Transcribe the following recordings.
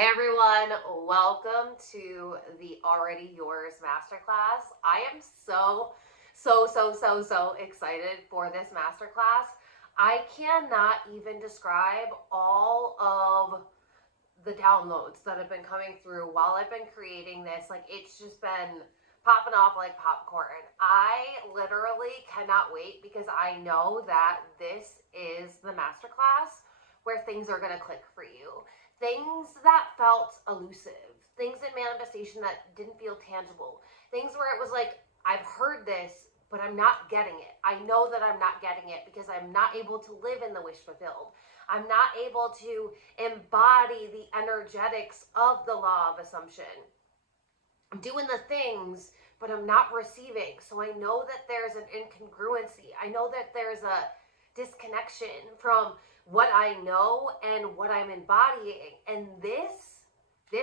Hey everyone, welcome to the Already Yours Masterclass. I am so excited for this masterclass. I cannot even describe all of the downloads that have been coming through while I've been creating this. Like, it's just been popping off like popcorn. I literally cannot wait because I know that this is the masterclass where things are going to click for you. Things that felt elusive, things in manifestation that didn't feel tangible, things where it was like, I've heard this, but I'm not getting it. I know that I'm not getting it because I'm not able to live in the wish fulfilled. I'm not able to embody the energetics of the law of assumption. I'm doing the things, but I'm not receiving. So I know that there's an incongruency. I know that there's a disconnection from what I know and what I'm embodying. And this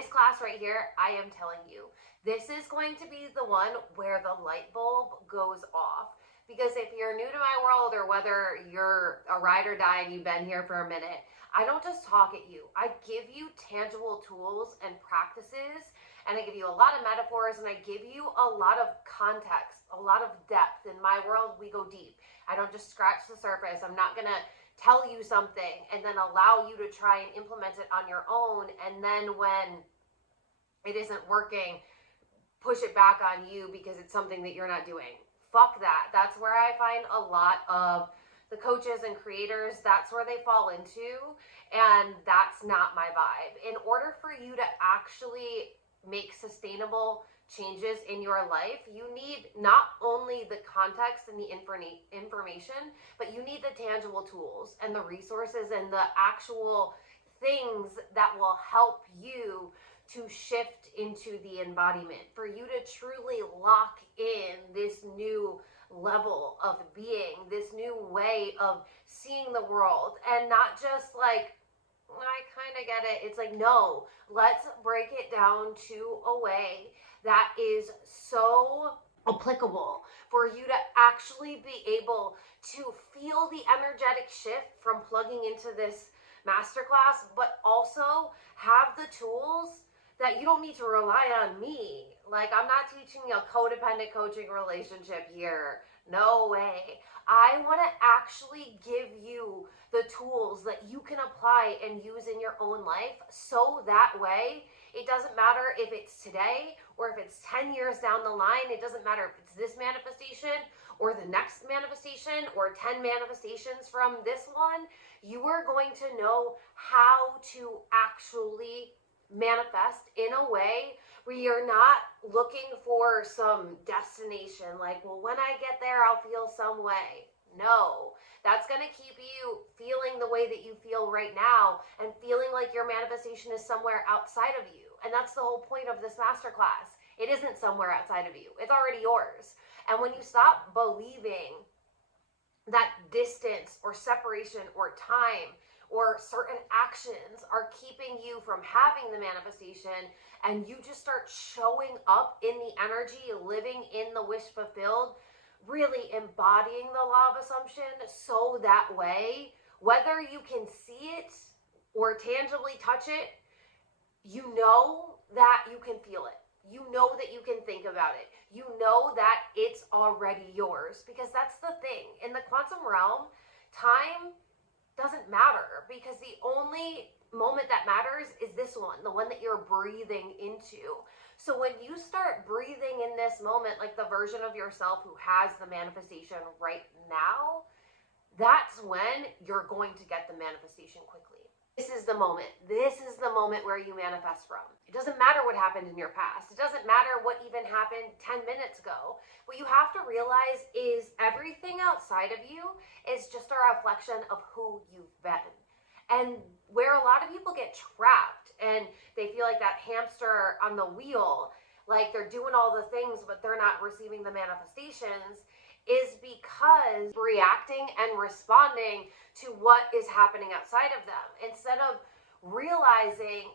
class right here, I am telling you, this is going to be the one where the light bulb goes off. Because if you're new to my world, or whether you're a ride or die and you've been here for a minute, I don't just talk at you. I give you tangible tools and practices, and I give you a lot of metaphors, and I give you a lot of context, a lot of depth. In my world, we go deep. I don't just scratch the surface. I'm not going to tell you something and then allow you to try and implement it on your own, and then when it isn't working, push it back on you because it's something that you're not doing. Fuck that. That's where I find a lot of the coaches and creators, that's where they fall into, and that's not my vibe. In order for you to actually make sustainable changes in your life, you need not only the context and the information, but you need the tangible tools and the resources and the actual things that will help you to shift into the embodiment, for you to truly lock in this new level of being, this new way of seeing the world, and not just like, I kind of get it. It's like, no, let's break it down to a way that is so applicable for you to actually be able to feel the energetic shift from plugging into this masterclass, but also have the tools that you don't need to rely on me. Like, I'm not teaching a codependent coaching relationship here. No way. I want to actually give you the tools that you can apply and use in your own life, so that way it doesn't matter if it's today or if it's 10 years down the line. It doesn't matter if it's this manifestation or the next manifestation or 10 manifestations from this one. You are going to know how to actually manifest in a way where you're not looking for some destination, like, well, when I get there, I'll feel some way. No, that's going to keep you feeling the way that you feel right now and feeling like your manifestation is somewhere outside of you. And that's the whole point of this masterclass. It isn't somewhere outside of you. It's already yours. And when you stop believing that distance or separation or time or certain actions are keeping you from having the manifestation, and you just start showing up in the energy, living in the wish fulfilled, really embodying the law of assumption, so that way, whether you can see it or tangibly touch it, you know that you can feel it. You know that you can think about it. You know that it's already yours, because that's the thing. In the quantum realm, time doesn't matter, because the only moment that matters is this one, the one that you're breathing into. So when you start breathing in this moment, like the version of yourself who has the manifestation right now, that's when you're going to get the manifestation quickly. This is the moment. This is the moment where you manifest from. It doesn't matter what happened in your past. It doesn't matter what even happened 10 minutes ago. What you have to realize is everything outside of you is just a reflection of who you've been. And where a lot of people get trapped and they feel like that hamster on the wheel, like they're doing all the things, but they're not receiving the manifestations, is because reacting and responding to what is happening outside of them, instead of realizing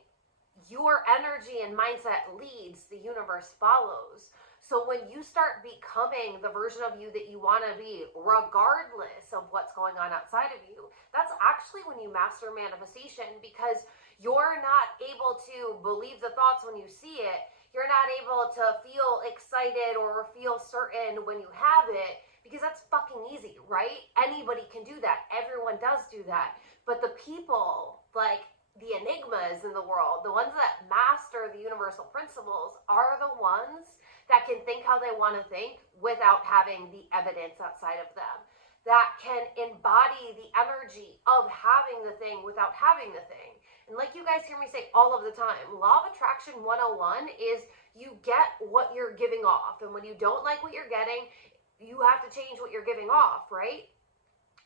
your energy and mindset leads, the universe follows. So when you start becoming the version of you that you want to be, regardless of what's going on outside of you, that's actually when you master manifestation, because you're not able to believe the thoughts when you see it, you're not able to feel excited or feel certain when you have it, because that's fucking easy, right? Anybody can do that. Everyone does do that. But the people, like the enigmas in the world, the ones that master the universal principles, are the ones that can think how they want to think without having the evidence outside of them, that can embody the energy of having the thing without having the thing. And like you guys hear me say all of the time, Law of Attraction 101 is you get what you're giving off. And when you don't like what you're getting, you have to change what you're giving off, right?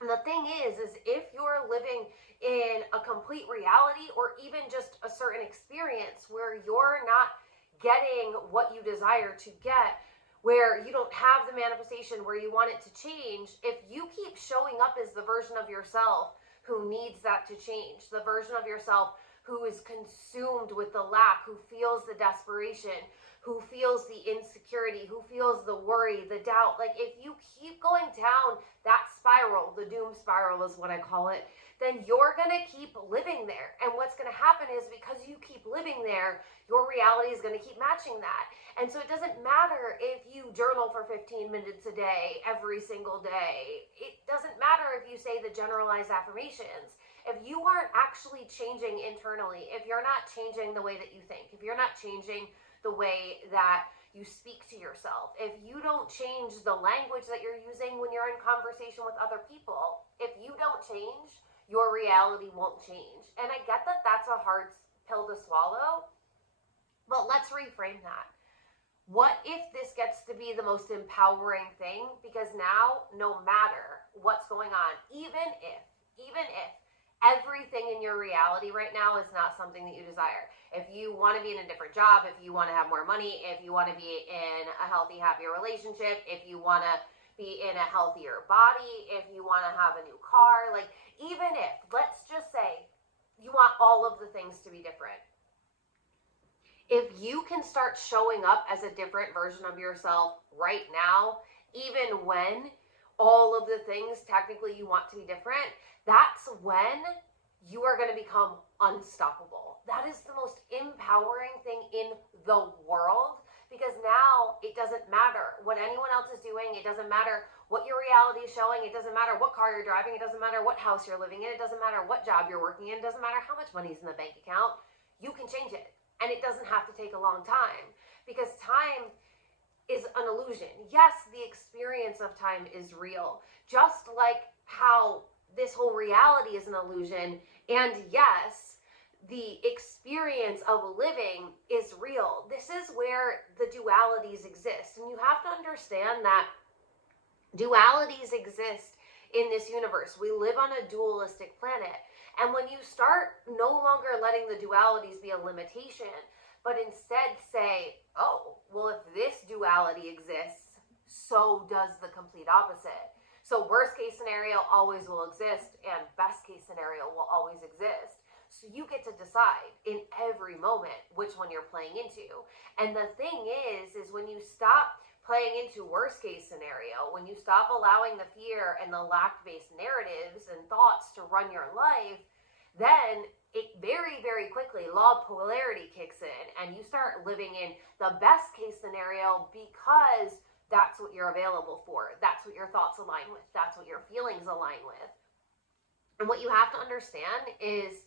And the thing is if you're living in a complete reality, or even just a certain experience where you're not getting what you desire to get, where you don't have the manifestation where you want it to change, if you keep showing up as the version of yourself who needs that to change, the version of yourself who is consumed with the lack, who feels the desperation, who feels the insecurity, who feels the worry, the doubt, like if you keep going down that spiral, the doom spiral is what I call it, then you're going to keep living there. And what's going to happen is, because you keep living there, your reality is going to keep matching that. And so it doesn't matter if you journal for 15 minutes a day, every single day. It doesn't matter if you say the generalized affirmations. If you aren't actually changing internally, if you're not changing the way that you think, if you're not changing the way that you speak to yourself, if you don't change the language that you're using when you're in conversation with other people, if you don't change, your reality won't change. And I get that that's a hard pill to swallow, but let's reframe that. What if this gets to be the most empowering thing? Because now, no matter what's going on, even if everything in your reality right now is not something that you desire. If you want to be in a different job, if you want to have more money, if you want to be in a healthy, happier relationship, if you want to be in a healthier body, if you want to have a new car, like even if, let's just say you want all of the things to be different. If you can start showing up as a different version of yourself right now, even when all of the things technically you want to be different, that's when you are going to become unstoppable. That is the most empowering thing in the world, because now it doesn't matter what anyone else is doing. It doesn't matter what your reality is showing. It doesn't matter what car you're driving. It doesn't matter what house you're living in. It doesn't matter what job you're working in. It doesn't matter how much money is in the bank account. You can change it. And it doesn't have to take a long time, because time is an illusion. Yes, the experience of time is real, just like how this whole reality is an illusion. And yes, the experience of living is real. This is where the dualities exist. And you have to understand that dualities exist in this universe. We live on a dualistic planet. And when you start no longer letting the dualities be a limitation, but instead say, oh, well, if this duality exists, so does the complete opposite. So worst case scenario always will exist, and best case scenario will always exist. So you get to decide in every moment which one you're playing into. And the thing is when you stop playing into worst case scenario, when you stop allowing the fear and the lack-based narratives and thoughts to run your life, then it very, very quickly, law of polarity kicks in, and you start living in the best case scenario, because that's what you're available for. That's what your thoughts align with. That's what your feelings align with. And what you have to understand is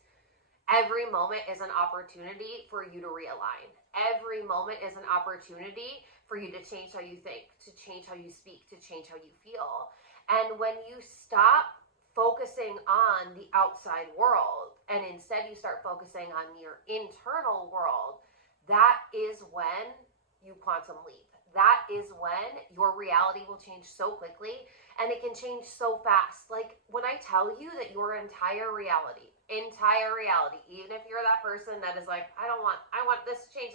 every moment is an opportunity for you to realign. Every moment is an opportunity for you to change how you think, to change how you speak, to change how you feel. And when you stop focusing on the outside world and instead you start focusing on your internal world, that is when you quantum leap. That is when your reality will change so quickly, and it can change so fast. Like when I tell you that your entire reality, even if you're that person that is like, I want this to change,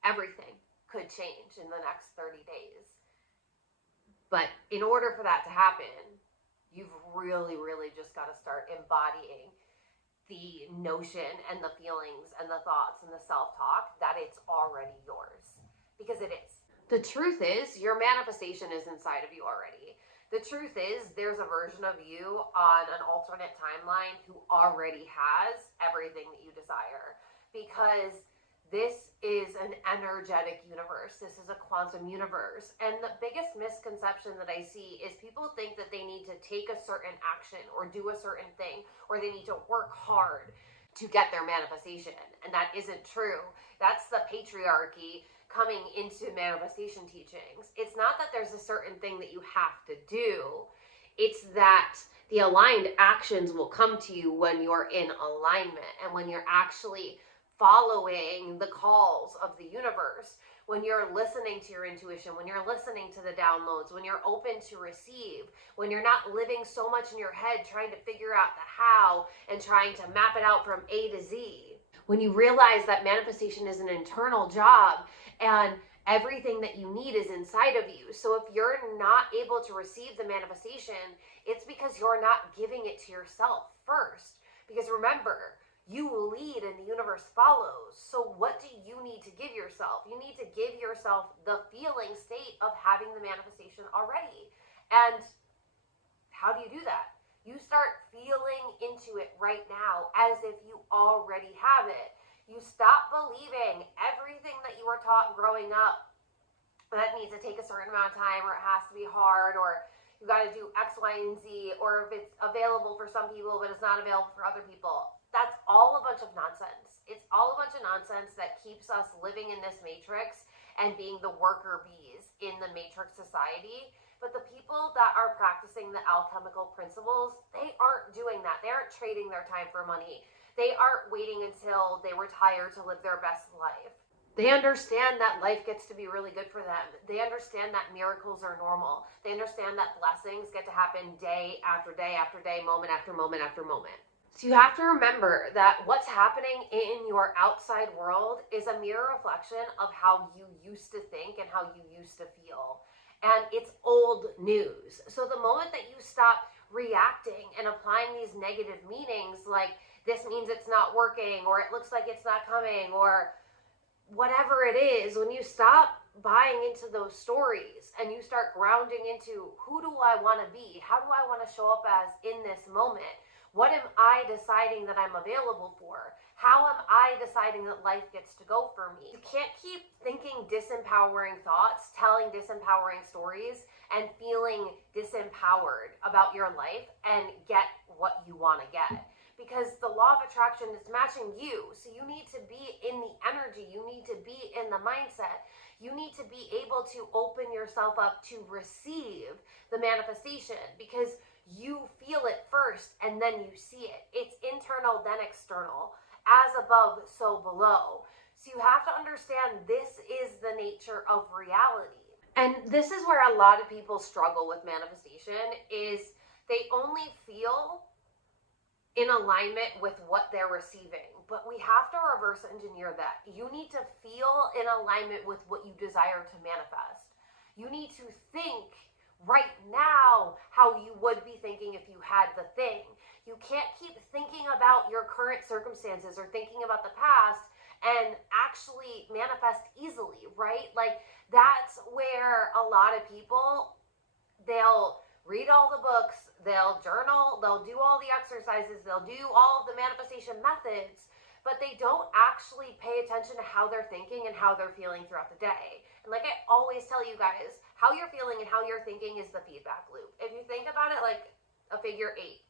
everything could change in the next 30 days. But in order for that to happen, you've really, really just got to start embodying the notion and the feelings and the thoughts and the self-talk that it's already yours. Because it is. The truth is, your manifestation is inside of you already. The truth is, there's a version of you on an alternate timeline who already has everything that you desire, because this is an energetic universe. This is a quantum universe. And the biggest misconception that I see is people think that they need to take a certain action or do a certain thing, or they need to work hard to get their manifestation. And that isn't true. That's the patriarchy coming into manifestation teachings. It's not that there's a certain thing that you have to do. It's that the aligned actions will come to you when you're in alignment and when you're actually following the calls of the universe, when you're listening to your intuition, when you're listening to the downloads, when you're open to receive, when you're not living so much in your head trying to figure out the how and trying to map it out from A to Z. When you realize that manifestation is an internal job and everything that you need is inside of you. So if you're not able to receive the manifestation, it's because you're not giving it to yourself first. Because remember, you lead and the universe follows. So what do you need to give yourself? You need to give yourself the feeling state of having the manifestation already. And how do you do that? You start feeling into it right now as if you already have it. You stop believing everything that you were taught growing up that needs to take a certain amount of time, or it has to be hard, or you got to do X, Y, and Z, or if it's available for some people but it's not available for other people. That's all a bunch of nonsense. It's all a bunch of nonsense that keeps us living in this matrix and being the worker bees in the matrix society. But the people that are practicing the alchemical principles, they aren't doing that. They aren't trading their time for money. They aren't waiting until they retire to live their best life. They understand that life gets to be really good for them. They understand that miracles are normal. They understand that blessings get to happen day after day after day, moment after moment after moment. So you have to remember that what's happening in your outside world is a mirror reflection of how you used to think and how you used to feel. And it's old news. So the moment that you stop reacting and applying these negative meanings, like this means it's not working, or it looks like it's not coming, or whatever it is, when you stop buying into those stories and you start grounding into, who do I want to be? How do I want to show up as in this moment? What am I deciding that I'm available for? How am I deciding that life gets to go for me? You can't keep thinking disempowering thoughts, telling disempowering stories, and feeling disempowered about your life and get what you want to get. Because the law of attraction is matching you. So you need to be in the energy. You need to be in the mindset. You need to be able to open yourself up to receive the manifestation, because you feel it first and then you see it. It's internal then external. As above, so below. So you have to understand this is the nature of reality. And this is where a lot of people struggle with manifestation, is they only feel in alignment with what they're receiving. But we have to reverse engineer that. You need to feel in alignment with what you desire to manifest. You need to think right now how you would be thinking if you had the thing. You can't keep thinking about your current circumstances or thinking about the past and actually manifest easily, right? Like, that's where a lot of people, they'll read all the books, they'll journal, they'll do all the exercises, they'll do all of the manifestation methods, but they don't actually pay attention to how they're thinking and how they're feeling throughout the day. And like I always tell you guys, how you're feeling and how you're thinking is the feedback loop. If you think about it like a figure 8,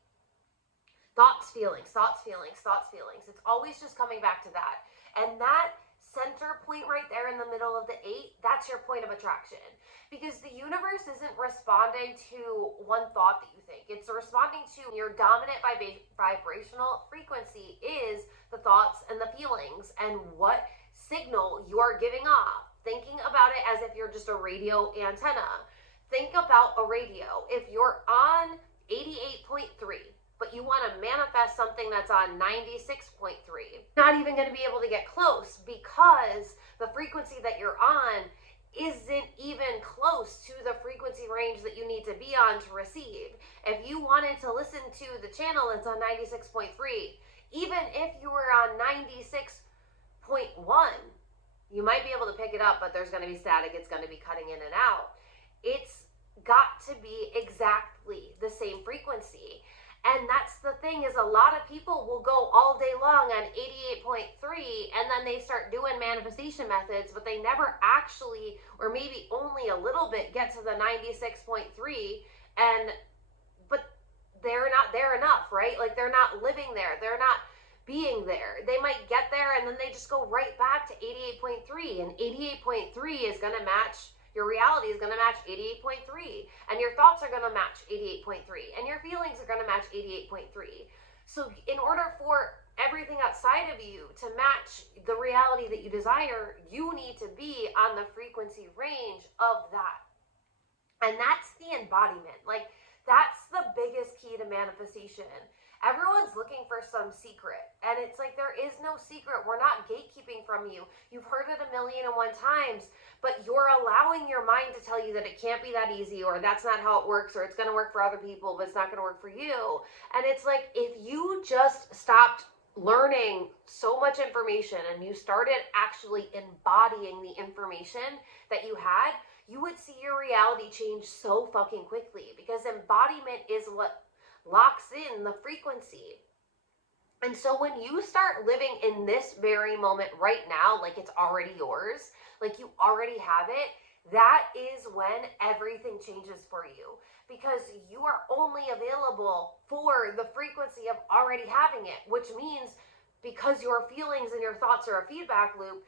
thoughts, feelings, thoughts, feelings, thoughts, feelings. It's always just coming back to that. And that center point right there in the middle of the 8, that's your point of attraction. Because the universe isn't responding to one thought that you think. It's responding to your dominant vibrational frequency is the thoughts and the feelings and what signal you are giving off. Thinking about it as if you're just a radio antenna. Think about a radio. If you're on 88.3, but you want to manifest something that's on 96.3, not even going to be able to get close, because the frequency that you're on isn't even close to the frequency range that you need to be on to receive. If you wanted to listen to the channel that's on 96.3, even if you were on 96.1, you might be able to pick it up, but there's going to be static. It's going to be cutting in and out. It's got to be exactly the same frequency. And that's the thing, is a lot of people will go all day long on 88.3 and then they start doing manifestation methods, but they never actually, or maybe only a little bit, get to the 96.3, and but they're not there enough, right? Like they're not living there. They're not being there. They might get there and then they just go right back to 88.3, and 88.3 is going to match, your reality is going to match 88.3, and your thoughts are going to match 88.3, and your feelings are going to match 88.3. So in order for everything outside of you to match the reality that you desire, you need to be on the frequency range of that. And that's the embodiment. Like, that's the biggest key to manifestation. Everyone's looking for some secret, and it's like, there is no secret. We're not gatekeeping from you. You've heard it 1,000,001 times, but you're allowing your mind to tell you that it can't be that easy, or that's not how it works, or it's going to work for other people, but it's not going to work for you. And it's like, if you just stopped learning so much information and you started actually embodying the information that you had, you would see your reality change so fucking quickly, because embodiment is what locks in the frequency. And so when you start living in this very moment right now, like it's already yours, like you already have it, that is when everything changes for you, because you are only available for the frequency of already having it, which means, because your feelings and your thoughts are a feedback loop,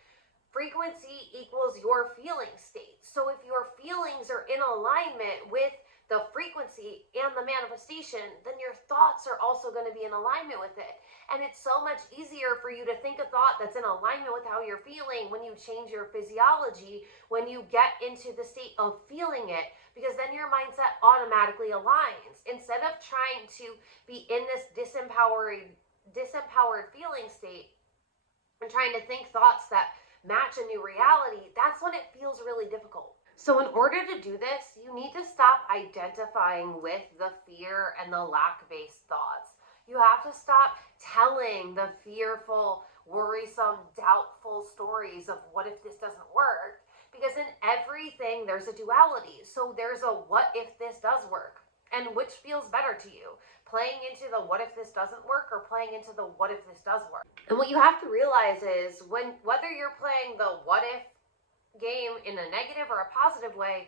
frequency equals your feeling state. So if your feelings are in alignment with the frequency and the manifestation, then your thoughts are also going to be in alignment with it. And it's so much easier for you to think a thought that's in alignment with how you're feeling when you change your physiology, when you get into the state of feeling it, because then your mindset automatically aligns. Instead of trying to be in this disempowered feeling state and trying to think thoughts that match a new reality, that's when it feels really difficult. So in order to do this, you need to stop identifying with the fear and the lack-based thoughts. You have to stop telling the fearful, worrisome, doubtful stories of what if this doesn't work, because in everything there's a duality. So there's a what if this does work, and which feels better to you, playing into the what if this doesn't work or playing into the what if this does work. And what you have to realize is, whether you're playing the what if game in a negative or a positive way,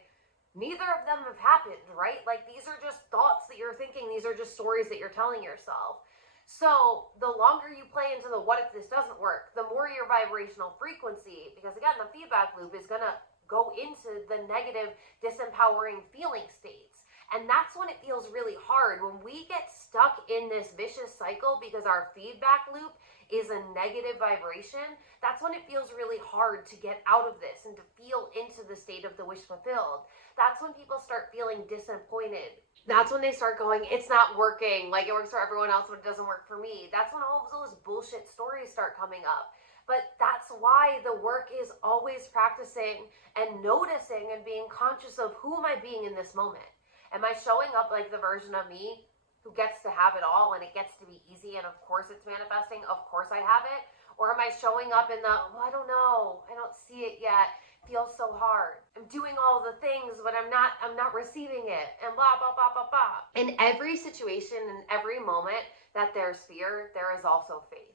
neither of them have happened, right? Like, these are just thoughts that you're thinking. These are just stories that you're telling yourself. So the longer you play into the what if this doesn't work, the more your vibrational frequency, because again, the feedback loop is going to go into the negative, disempowering feeling states. And that's when it feels really hard. When we get stuck in this vicious cycle because our feedback loop is a negative vibration, that's when it feels really hard to get out of this and to feel into the state of the wish fulfilled. That's when people start feeling disappointed. That's when they start going, it's not working, like it works for everyone else, but it doesn't work for me. That's when all of those bullshit stories start coming up. But that's why the work is always practicing and noticing and being conscious of, who am I being in this moment? Am I showing up like the version of me who gets to have it all and it gets to be easy and of course it's manifesting, of course I have it? Or am I showing up in the, well, I don't know, I don't see it yet, feels so hard, I'm doing all the things but I'm not receiving it, and blah blah blah blah blah. In every situation, in every moment that there's fear, there is also faith.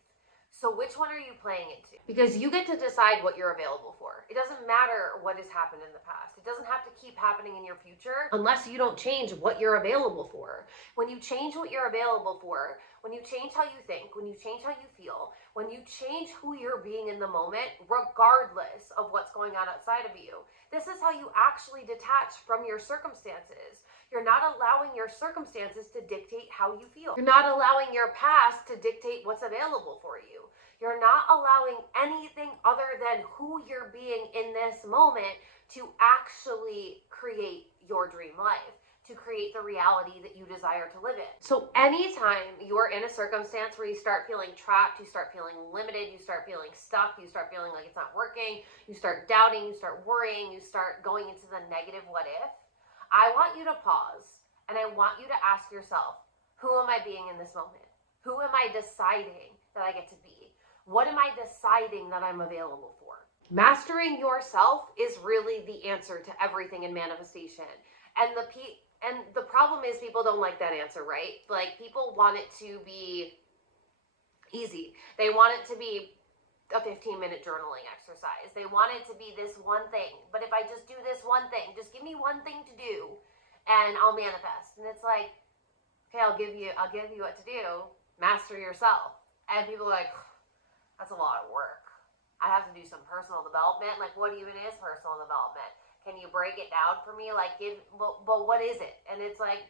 So which one are you playing into? Because you get to decide what you're available for. It doesn't matter what has happened in the past. It doesn't have to keep happening in your future unless you don't change what you're available for. When you change what you're available for, when you change how you think, when you change how you feel, when you change who you're being in the moment, regardless of what's going on outside of you, this is how you actually detach from your circumstances. You're not allowing your circumstances to dictate how you feel. You're not allowing your past to dictate what's available for you. You're not allowing anything other than who you're being in this moment to actually create your dream life, to create the reality that you desire to live in. So anytime you're in a circumstance where you start feeling trapped, you start feeling limited, you start feeling stuck, you start feeling like it's not working, you start doubting, you start worrying, you start going into the negative what if, I want you to pause and I want you to ask yourself, who am I being in this moment? Who am I deciding that I get to be? What am I deciding that I'm available for? Mastering yourself is really the answer to everything in manifestation. And the problem is people don't like that answer, right? Like, people want it to be easy. They want it to be a 15-minute journaling exercise. They want it to be this one thing. But if I just do this one thing, just give me one thing to do and I'll manifest. And it's like, okay, I'll give you what to do. Master yourself. And people are like, that's a lot of work. I have to do some personal development. Like, what even is personal development? Can you break it down for me? Like, but what is it? And it's like,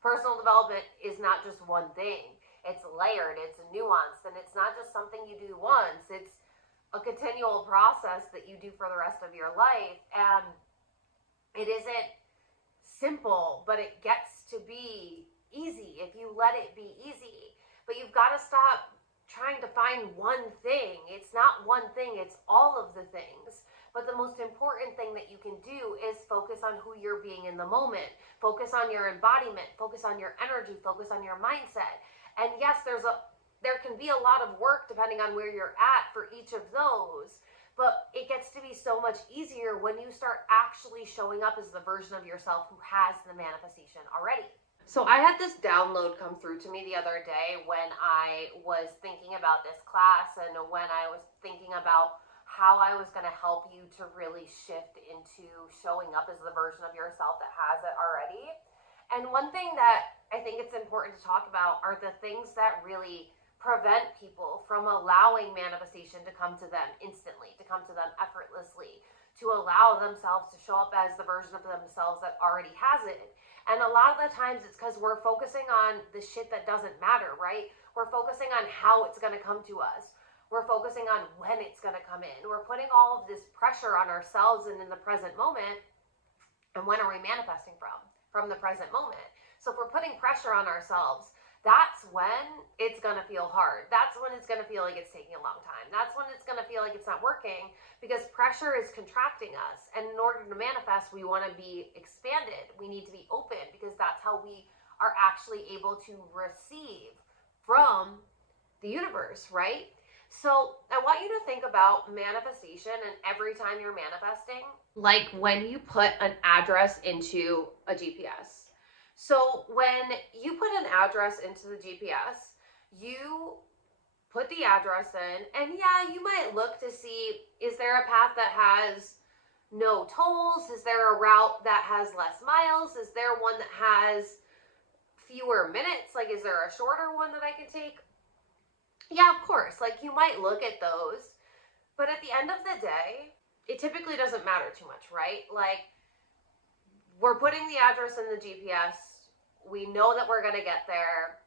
personal development is not just one thing. It's layered, it's nuanced, and it's not just something you do once. It's a continual process that you do for the rest of your life. And it isn't simple, but it gets to be easy if you let it be easy. But you've got to stop trying to find one thing. It's not one thing, it's all of the things. But the most important thing that you can do is focus on who you're being in the moment. Focus on your embodiment, focus on your energy, focus on your mindset. And yes, there can be a lot of work depending on where you're at for each of those, but it gets to be so much easier when you start actually showing up as the version of yourself who has the manifestation already. So I had this download come through to me the other day when I was thinking about this class and when I was thinking about how I was going to help you to really shift into showing up as the version of yourself that has it already. And one thing that I think it's important to talk about are the things that really prevent people from allowing manifestation to come to them instantly, to come to them effortlessly, to allow themselves to show up as the version of themselves that already has it. And a lot of the times it's because we're focusing on the shit that doesn't matter, right? We're focusing on how it's going to come to us. We're focusing on when it's going to come in. We're putting all of this pressure on ourselves and in the present moment. And when are we manifesting from? From the present moment. So if we're putting pressure on ourselves, that's when it's going to feel hard. That's when it's going to feel like it's taking a long time. That's when it's going to feel like it's not working, because pressure is contracting us. And in order to manifest, we want to be expanded. We need to be open, because that's how we are actually able to receive from the universe, right? So I want you to think about manifestation, and every time you're manifesting, like when you put an address into a GPS. So when you put an address into the GPS, you put the address in, and yeah, you might look to see, is there a path that has no tolls? Is there a route that has less miles? Is there one that has fewer minutes? Like, is there a shorter one that I can take? Yeah, of course. Like, you might look at those, but at the end of the day, it typically doesn't matter too much, right? Like, we're putting the address in the GPS. We know that we're going to get there.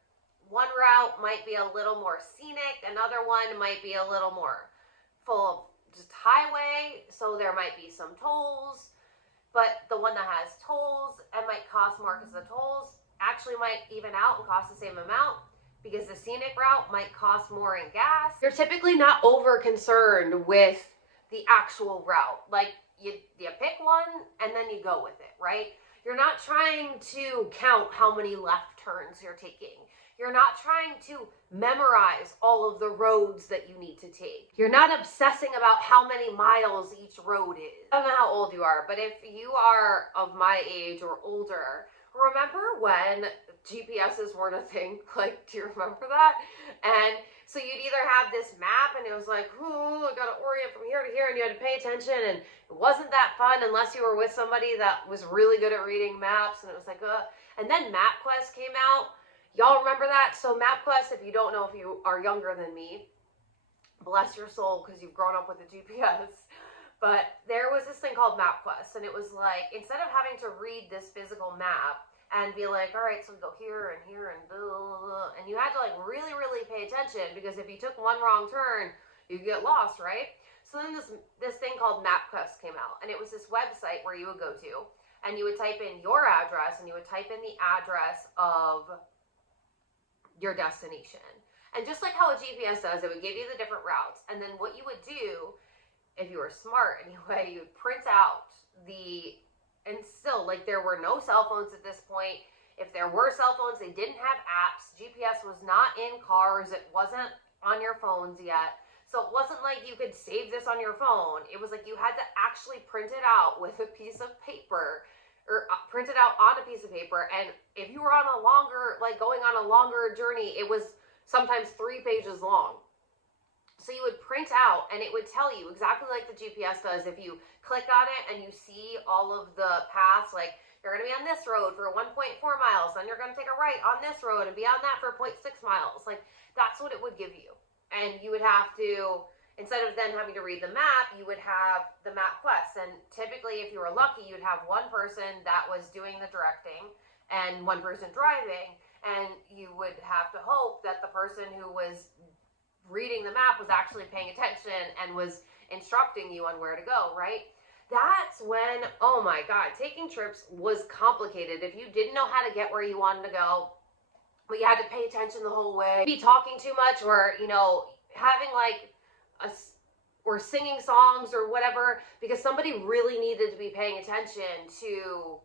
One route might be a little more scenic. Another one might be a little more full of just highway. So there might be some tolls. But the one that has tolls and might cost more because the tolls actually might even out and cost the same amount, because the scenic route might cost more in gas. You're typically not over concerned with the actual route. Like, you pick one and then you go with it, right? You're not trying to count how many left turns you're taking. You're not trying to memorize all of the roads that you need to take. You're not obsessing about how many miles each road is. I don't know how old you are, but if you are of my age or older, remember when GPSs weren't a thing? Like, do you remember that? And so you'd either have this map and it was like, I gotta orient from here to here, and you had to pay attention, and it wasn't that fun unless you were with somebody that was really good at reading maps, and it was like, And then MapQuest came out. Y'all remember that? So MapQuest, if you don't know, if you are younger than me, bless your soul, because you've grown up with a GPS. But there was this thing called MapQuest, and it was like, instead of having to read this physical map and be like, all right, so we go here and here and blah, blah, blah, and you had to like really, really pay attention, because if you took one wrong turn, you get lost, right? So then this thing called MapQuest came out, and it was this website where you would go to, and you would type in your address, and you would type in the address of your destination. And just like how a GPS does, it would give you the different routes. And then what you would do, if you were smart anyway, you would print out and still, like, there were no cell phones at this point. If there were cell phones, they didn't have apps. GPS was not in cars. It wasn't on your phones yet. So it wasn't like you could save this on your phone. It was like you had to actually print it out with a piece of paper, or print it out on a piece of paper. And if you were on a longer, like going on a longer journey, it was sometimes 3 pages long. So you would print out and it would tell you exactly like the GPS does. If you click on it and you see all of the paths, like you're going to be on this road for 1.4 miles, then you're going to take a right on this road and be on that for 0.6 miles. Like that's what it would give you. And you would have to, instead of then having to read the map, you would have the map quest. And typically, if you were lucky, you'd have one person that was doing the directing and one person driving. And you would have to hope that the person who was reading the map was actually paying attention and was instructing you on where to go, right? That's when, oh my God, taking trips was complicated. If you didn't know how to get where you wanted to go, but you had to pay attention the whole way, be talking too much, or, you know, having like or singing songs or whatever, because somebody really needed to be paying attention to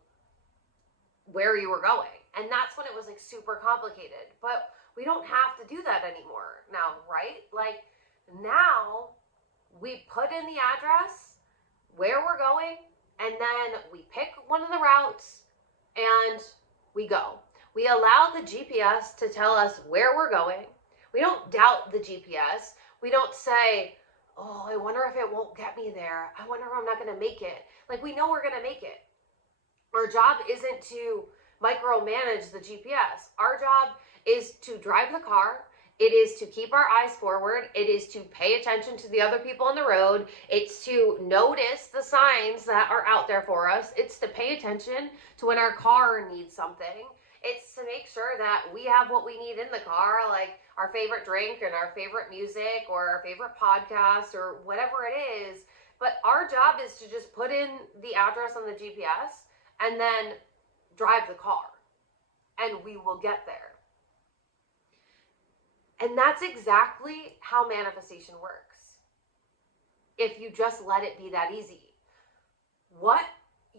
where you were going. And that's when it was like super complicated. But we don't have to do that anymore now, right? Like now we put in the address, where we're going, and then we pick one of the routes and we go. We allow the GPS to tell us where we're going. We don't doubt the GPS. We don't say, oh, I wonder if it won't get me there. I wonder if I'm not going to make it. Like we know we're going to make it. Our job isn't to micromanage the GPS. Our job is to drive the car. It is to keep our eyes forward. It is to pay attention to the other people on the road. It's to notice the signs that are out there for us. It's to pay attention to when our car needs something. It's to make sure that we have what we need in the car, like our favorite drink and our favorite music or our favorite podcast or whatever it is. But our job is to just put in the address on the GPS and then drive the car, and we will get there. And that's exactly how manifestation works. If you just let it be that easy. What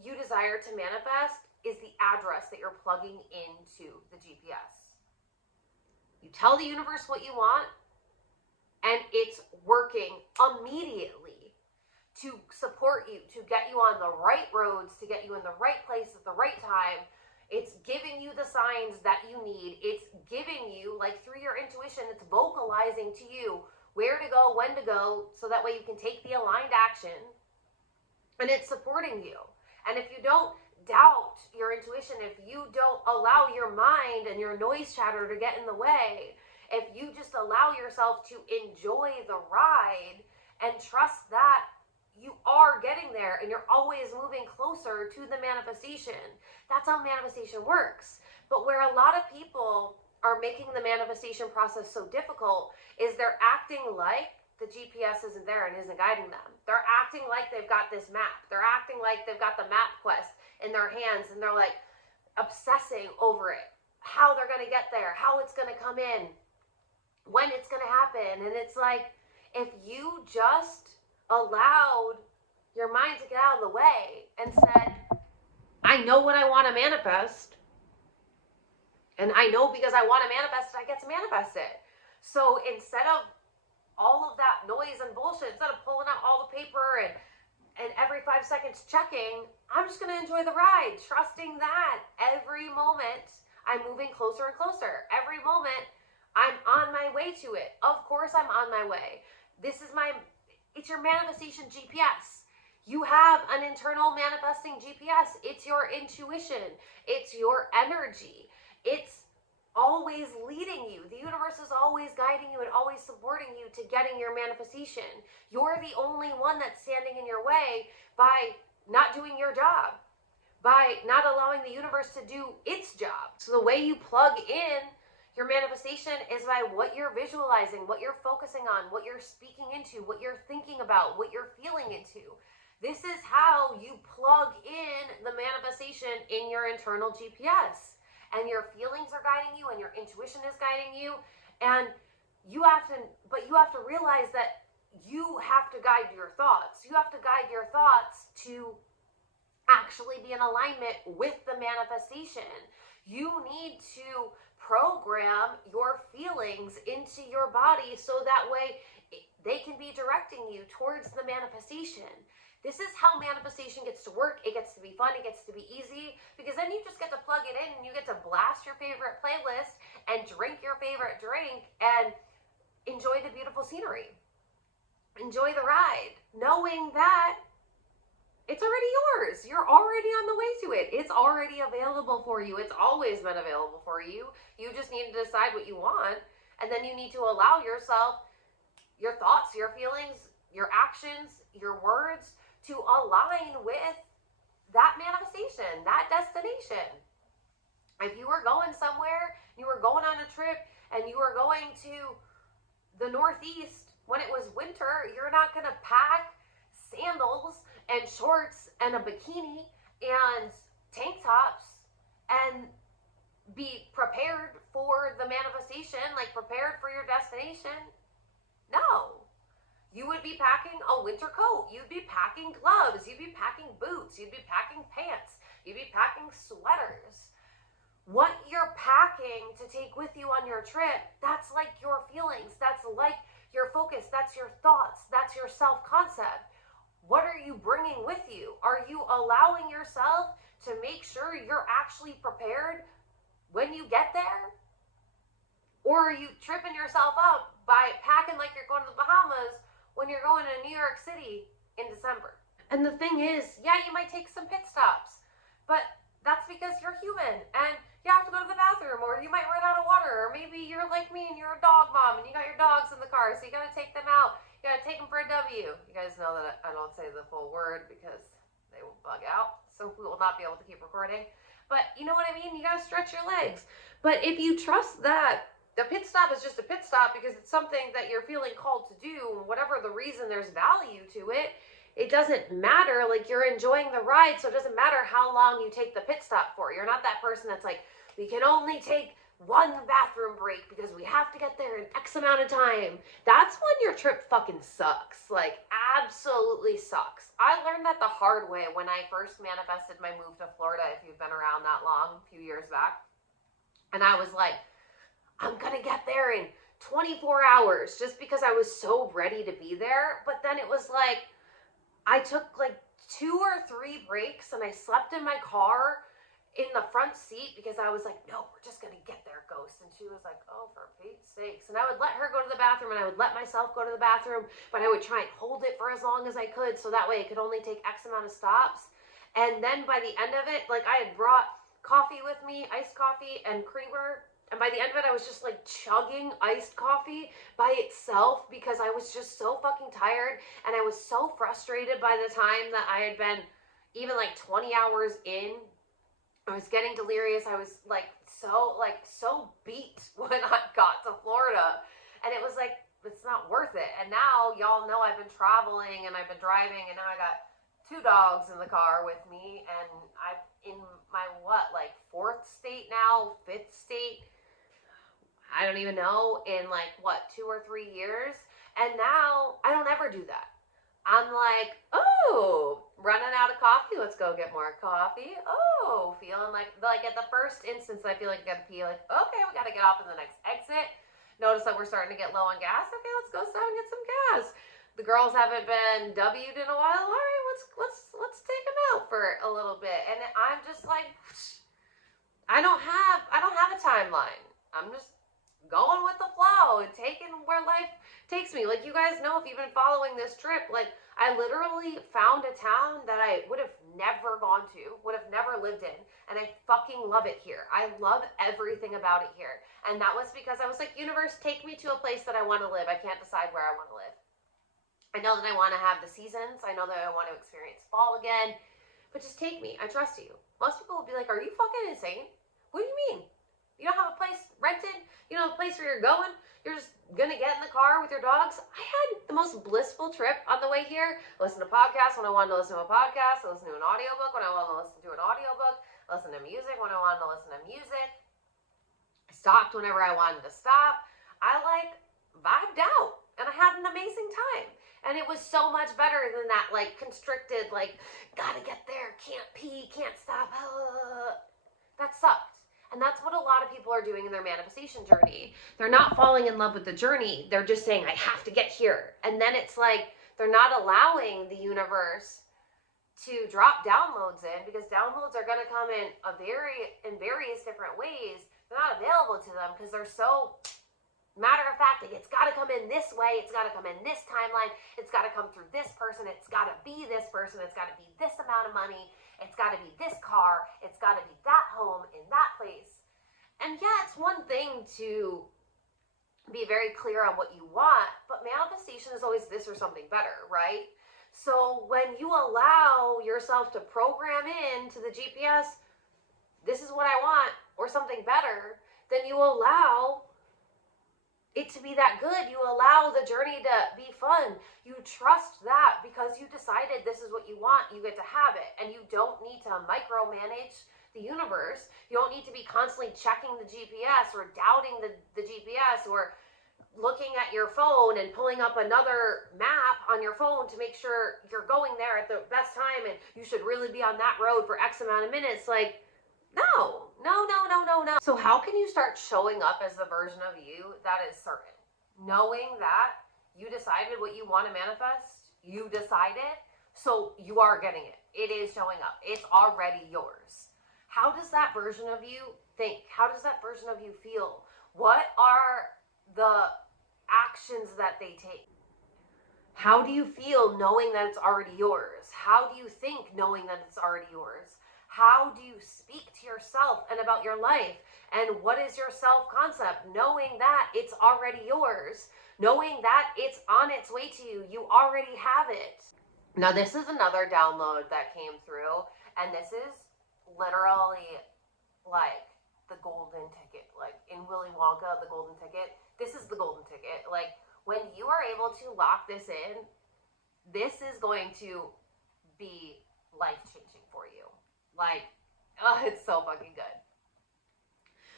you desire to manifest is the address that you're plugging into the GPS. You tell the universe what you want, and it's working immediately to support you, to get you on the right roads, to get you in the right place at the right time. It's giving you the signs that you need. It's giving you, like through your intuition, it's vocalizing to you where to go, when to go, so that way you can take the aligned action, and it's supporting you. And if you don't doubt your intuition, if you don't allow your mind and your noise chatter to get in the way, if you just allow yourself to enjoy the ride and trust that you are getting there and you're always moving closer to the manifestation, that's how manifestation works. But where a lot of people are making the manifestation process so difficult is they're acting like the GPS isn't there and isn't guiding them. They're acting like they've got this map. They're acting like they've got the map quest in their hands, and they're like obsessing over it, how they're going to get there, how it's going to come in, when it's going to happen. And it's like, if you just allowed your mind to get out of the way and said, I know what I want to manifest, and I know because I want to manifest it, I get to manifest it. So instead of all of that noise and bullshit, instead of pulling out all the paper and every 5 seconds checking, I'm just going to enjoy the ride, trusting that every moment I'm moving closer and closer. Every moment I'm on my way to it. Of course I'm on my way. It's your manifestation GPS. You have an internal manifesting GPS. It's your intuition. It's your energy. It's always leading you. The universe is always guiding you and always supporting you to getting your manifestation. You're the only one that's standing in your way by not doing your job, by not allowing the universe to do its job. So the way you plug in your manifestation is by what you're visualizing, what you're focusing on, what you're speaking into, what you're thinking about, what you're feeling into. This is how you plug in the manifestation in your internal GPS. And your feelings are guiding you, and your intuition is guiding you. And you have to realize that you have to guide your thoughts. You have to guide your thoughts to actually be in alignment with the manifestation. You need to program your feelings into your body so that way they can be directing you towards the manifestation. This is how manifestation gets to work. It gets to be fun. It gets to be easy, because then you just get to plug it in and you get to blast your favorite playlist and drink your favorite drink and enjoy the beautiful scenery. Enjoy the ride, knowing that it's already yours. You're already on the way to it. It's already available for you. It's always been available for you. You just need to decide what you want, and then you need to allow yourself, your thoughts, your feelings, your actions, your words to align with that manifestation, that destination. If you were going somewhere, you were going on a trip, and you were going to the Northeast when it was winter, you're not going to pack sandals and shorts and a bikini and tank tops and be prepared for the manifestation, like prepared for your destination. No. You would be packing a winter coat. You'd be packing gloves. You'd be packing boots. You'd be packing pants. You'd be packing sweaters. What you're packing to take with you on your trip, that's like your feelings. That's like your focus. That's your thoughts. That's your self-concept. What are you bringing with you? Are you allowing yourself to make sure you're actually prepared when you get there? Or are you tripping yourself up by packing like you're going to the Bahamas when you're going to New York City in December? And the thing is, yeah, you might take some pit stops, but that's because you're human and you have to go to the bathroom, or you might run out of water, or maybe you're like me and you're a dog mom and you got your dogs in the car, so you got to take them out. You got to take them for a W. You guys know that I don't say the full word because they will bug out, so we will not be able to keep recording. But you know what I mean? You got to stretch your legs. But if you trust that the pit stop is just a pit stop because it's something that you're feeling called to do, whatever the reason, there's value to it, it doesn't matter. Like, you're enjoying the ride, so it doesn't matter how long you take the pit stop for. You're not that person that's like, we can only take one bathroom break because we have to get there in X amount of time. That's when your trip fucking sucks. Like, absolutely sucks. I learned that the hard way when I first manifested my move to Florida, if you've been around that long, a few years back. And I was like, I'm gonna get there in 24 hours just because I was so ready to be there. But then it was like, I took like 2 or 3 breaks and I slept in my car in the front seat because I was like, no, we're just gonna get there, Ghost. And she was like, oh, for Pete's sakes. And I would let her go to the bathroom and I would let myself go to the bathroom, but I would try and hold it for as long as I could so that way it could only take X amount of stops. And then by the end of it, like, I had brought coffee with me, iced coffee and creamer. And by the end of it, I was just like chugging iced coffee by itself because I was just so fucking tired. And I was so frustrated by the time that I had been even like 20 hours in. I was getting delirious. I was like so beat when I got to Florida. And it was like, it's not worth it. And now y'all know I've been traveling and I've been driving, and now I got 2 dogs in the car with me. And I'm in my, like 4th state now, 5th state. I don't even know, in like 2 or 3 years. And now I don't ever do that. I'm like, oh, running out of coffee. Let's go get more coffee. Oh, feeling like at the first instance, I feel like I gotta pee. Like, okay, we gotta get off in the next exit. Notice that we're starting to get low on gas. Okay, let's go stop and get some gas. The girls haven't been W'd in a while. All right, let's take them out for a little bit. And I'm just like, I don't have a timeline. I'm just going with the flow and taking where life takes me. Like, you guys know, if you've been following this trip, like, I literally found a town that I would have never gone to, would have never lived in, and I fucking love it here. I love everything about it here. And that was because I was like, universe, take me to a place that I want to live. I can't decide where I want to live. I know that I want to have the seasons. I know that I want to experience fall again, but just take me. I trust you. Most people will be like, are you fucking insane? What do you mean? You don't have a place rented? You don't have a place where you're going? You're just gonna get in the car with your dogs? I had the most blissful trip on the way here. Listen to podcasts when I wanted to listen to a podcast. I listened to an audiobook when I wanted to listen to an audiobook. I listened to music when I wanted to listen to music. I stopped whenever I wanted to stop. I like vibed out and I had an amazing time. And it was so much better than that like constricted, like, gotta get there, can't pee, can't stop. That sucked. And that's what a lot of people are doing in their manifestation journey. They're not falling in love with the journey. They're just saying, I have to get here. And then it's like they're not allowing the universe to drop downloads in, because downloads are going to come in various different ways. They're not available to them because they're so matter of fact, like, it's got to come in this way, it's got to come in this timeline, it's got to come through this person, it's got to be this person, it's got to be this amount of money, it's got to be this car, it's got to be that home in that place. And yeah, it's one thing to be very clear on what you want, but manifestation is always this or something better, right? So when you allow yourself to program into the GPS, this is what I want, or something better, then you allow it to be that good. You allow the journey to be fun. You trust that because you decided this is what you want, you get to have it. And you don't need to micromanage the universe. You don't need to be constantly checking the GPS or doubting the GPS or looking at your phone and pulling up another map on your phone to make sure you're going there at the best time and you should really be on that road for X amount of minutes. Like, no. So how can you start showing up as the version of you that is certain? Knowing that you decided what you want to manifest, you decided, so you are getting it. It is showing up. It's already yours. How does that version of you think? How does that version of you feel? What are the actions that they take? How do you feel knowing that it's already yours? How do you think knowing that it's already yours? How do you speak to yourself and about your life? And what is your self-concept? Knowing that it's already yours. Knowing that it's on its way to you. You already have it. Now, this is another download that came through. And this is literally like the golden ticket. Like in Willy Wonka, the golden ticket. This is the golden ticket. Like when you are able to lock this in, this is going to be life-changing for you. Like, oh, it's so fucking good.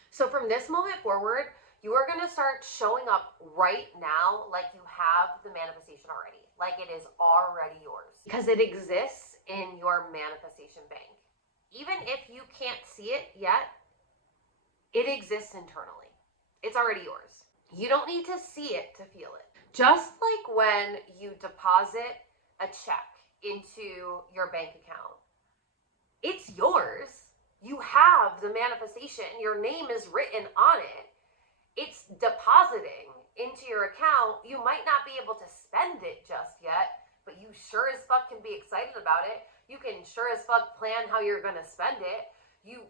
So from this moment forward, you are going to start showing up right now like you have the manifestation already. Like it is already yours. Because it exists in your manifestation bank. Even if you can't see it yet, it exists internally. It's already yours. You don't need to see it to feel it. Just like when you deposit a check into your bank account, it's yours. You have the manifestation. Your name is written on it. It's depositing into your account. You might not be able to spend it just yet, but you sure as fuck can be excited about it. You can sure as fuck plan how you're going to spend it. You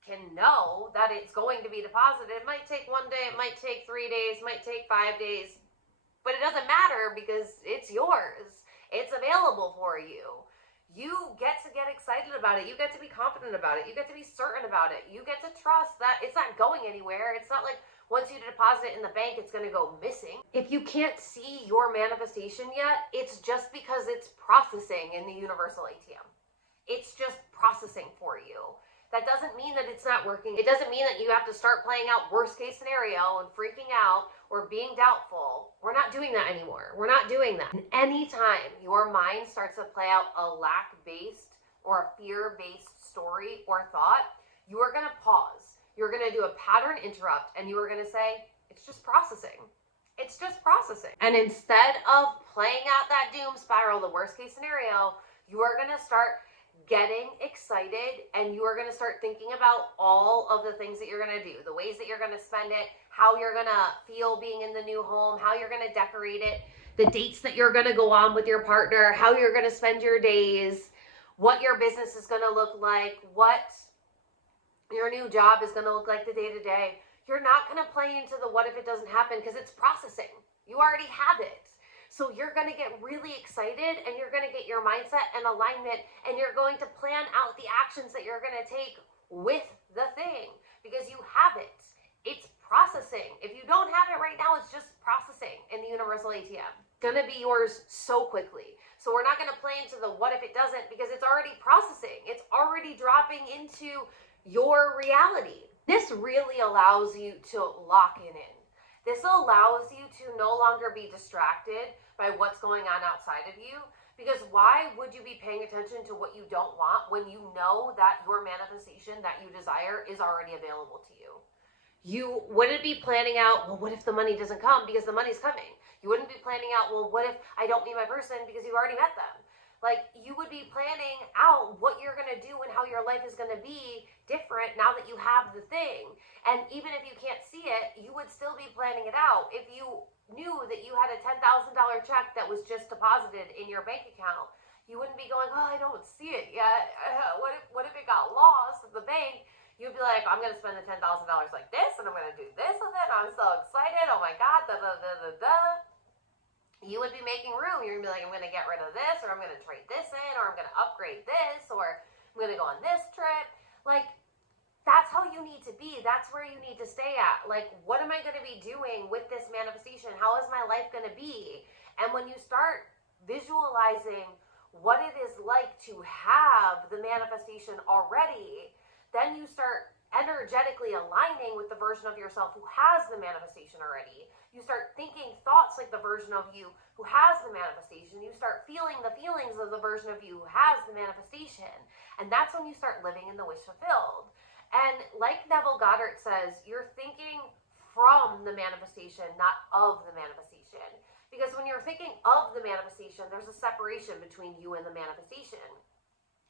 can know that it's going to be deposited. It might take 1 day, it might take 3 days, it might take 5 days, but it doesn't matter because it's yours. It's available for you. You get to get excited about it. You get to be confident about it. You get to be certain about it. You get to trust that it's not going anywhere. It's not like once you deposit it in the bank, it's going to go missing. If you can't see your manifestation yet, it's just because it's processing in the universal ATM. It's just processing for you. That doesn't mean that it's not working. It doesn't mean that you have to start playing out worst case scenario and freaking out or being doubtful. We're not doing that anymore. We're not doing that. And anytime your mind starts to play out a lack-based or a fear-based story or thought, you are going to pause. You're going to do a pattern interrupt and you are going to say, it's just processing. It's just processing. And instead of playing out that doom spiral, the worst case scenario, you are going to start getting excited and you are going to start thinking about all of the things that you're going to do, the ways that you're going to spend it, how you're going to feel being in the new home, how you're going to decorate it, the dates that you're going to go on with your partner, how you're going to spend your days, what your business is going to look like, what your new job is going to look like the day to day. You're not going to play into the what if it doesn't happen because it's processing. You already have it. So you're going to get really excited and you're going to get your mindset and alignment and you're going to plan out the actions that you're going to take with the thing because you have it. It's processing. If you don't have it right now, it's just processing in the universal ATM. It's going to be yours so quickly. So we're not going to play into the what if it doesn't because it's already processing. It's already dropping into your reality. This really allows you to lock it in. This allows you to no longer be distracted by what's going on outside of you Because why would you be paying attention to what you don't want when you know that your manifestation that you desire is already available to you? You wouldn't be planning out, well, what if the money doesn't come? Because the money's coming. You wouldn't be planning out, well, what if I don't meet my person? Because you've already met them. Like, you would be planning out what you're going to do and how your life is going to be different now that you have the thing. And even if you can't see it, you would still be planning it out. If you knew that you had a $10,000 check that was just deposited in your bank account, you wouldn't be going, oh, I don't see it yet. What if it got lost at the bank? You'd be like, I'm going to spend the $10,000 like this, and I'm going to do this with it. I'm so excited. Oh my God, da da da da da. You would be making room. You're going to be like, I'm going to get rid of this, or I'm going to trade this in, or I'm going to upgrade this, or I'm going to go on this trip. Like, that's how you need to be. That's where you need to stay at. Like, what am I going to be doing with this manifestation? How is my life going to be? And when you start visualizing what it is like to have the manifestation already, then you start energetically aligning with the version of yourself who has the manifestation already. You start thinking thoughts like the version of you who has the manifestation. You start feeling the feelings of the version of you who has the manifestation. And that's when you start living in the wish fulfilled. And like Neville Goddard says, you're thinking from the manifestation, not of the manifestation. Because when you're thinking of the manifestation, there's a separation between you and the manifestation.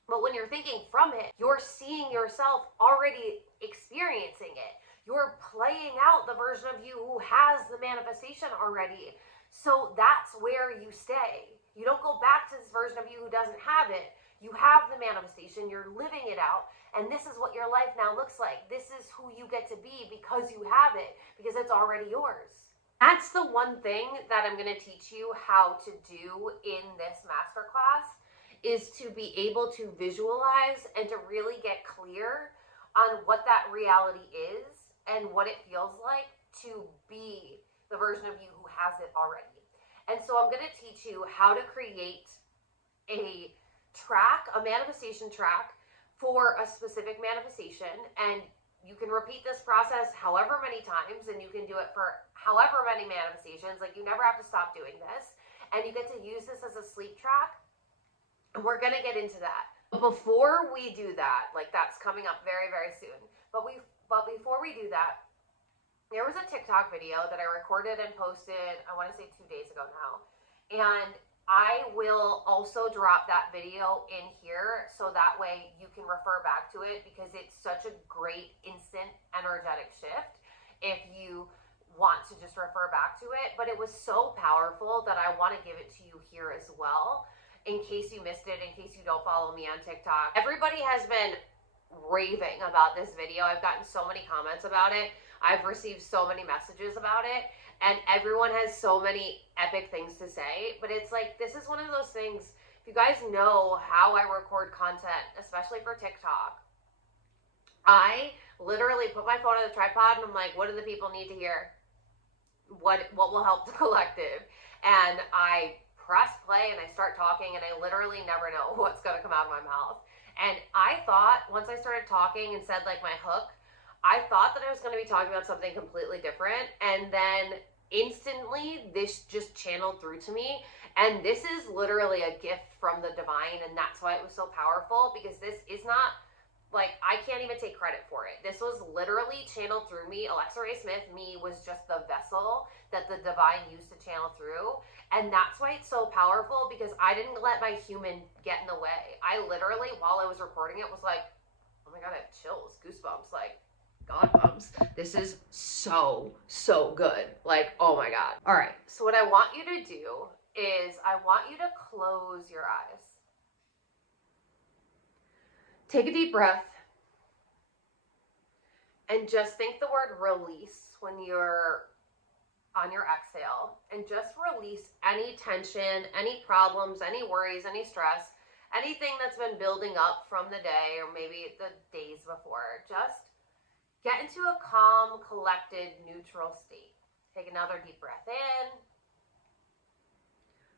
But when you're thinking from it, you're seeing yourself already experiencing it. You're playing out the version of you who has the manifestation already. So that's where you stay. You don't go back to this version of you who doesn't have it. You have the manifestation, you're living it out, and this is what your life now looks like. This is who you get to be because you have it, because it's already yours. That's the one thing that I'm going to teach you how to do in this masterclass, is to be able to visualize and to really get clear on what that reality is and what it feels like to be the version of you who has it already. And so I'm going to teach you how to create a track, a manifestation track for a specific manifestation, and you can repeat this process however many times, and you can do it for however many manifestations. Like, you never have to stop doing this, and you get to use this as a sleep track. And we're going to get into that. But before we do that, like, that's coming up very, very soon. But before we do that, there was a TikTok video that I recorded and posted, I want to say 2 days ago now. And I will also drop that video in here so that way you can refer back to it, because it's such a great instant energetic shift if you want to just refer back to it. But it was so powerful that I want to give it to you here as well, in case you missed it, in case you don't follow me on TikTok. Everybody has been raving about this video. I've gotten so many comments about it. I've received so many messages about it, and everyone has so many epic things to say. But it's like, this is one of those things, if you guys know how I record content, especially for TikTok, I literally put my phone on the tripod and I'm like, what do the people need to hear? What will help the collective? And I press play and I start talking, and I literally never know what's going to come out of my mouth. And I thought, once I started talking and said like my hook, I thought that I was going to be talking about something completely different, and then instantly this just channeled through to me. And this is literally a gift from the divine, and that's why it was so powerful, because this is not, like, I can't even take credit for it. This was literally channeled through me. Alexa Ray Smith, me, was just the vessel that the divine used to channel through. And that's why it's so powerful, because I didn't let my human get in the way. I literally, while I was recording it, was like, oh my God, I have chills, goosebumps, like, God bumps. This is so, so good. Like, oh my God. All right, so what I want you to do is I want you to close your eyes. Take a deep breath and just think the word release when you're on your exhale, and just release any tension, any problems, any worries, any stress, anything that's been building up from the day or maybe the days before. Just get into a calm, collected, neutral state. Take another deep breath in.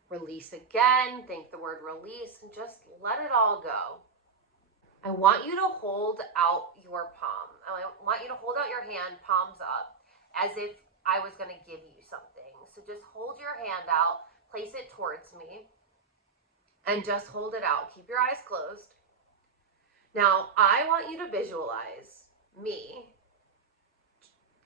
Release again. Think the word release and just let it all go. I want you to hold out your palm. I want you to hold out your hand, palms up, as if I was going to give you something. So just hold your hand out, place it towards me, and just hold it out. Keep your eyes closed. Now, I want you to visualize me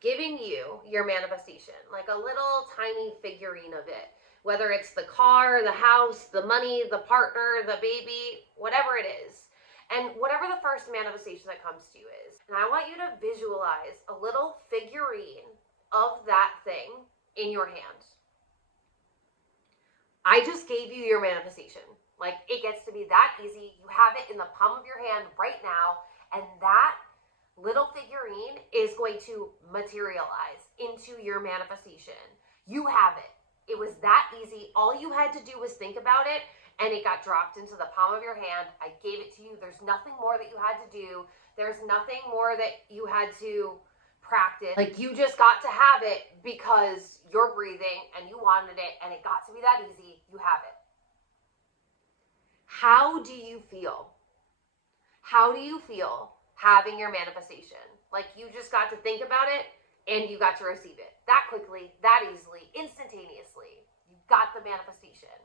giving you your manifestation, like a little tiny figurine of it, whether it's the car, the house, the money, the partner, the baby, whatever it is, and whatever the first manifestation that comes to you is. And I want you to visualize a little figurine of that thing in your hand. I just gave you your manifestation. Like, it gets to be that easy. You have it in the palm of your hand right now, and that little figurine is going to materialize into your manifestation. You have it. It was that easy. All you had to do was think about it, and it got dropped into the palm of your hand. I gave it to you. There's nothing more that you had to do. There's nothing more that you had to practice. Like, you just got to have it because you're breathing and you wanted it, and it got to be that easy. You have it. How do you feel? How do you feel having your manifestation? Like, you just got to think about it and you got to receive it that quickly, that easily, instantaneously. You got the manifestation.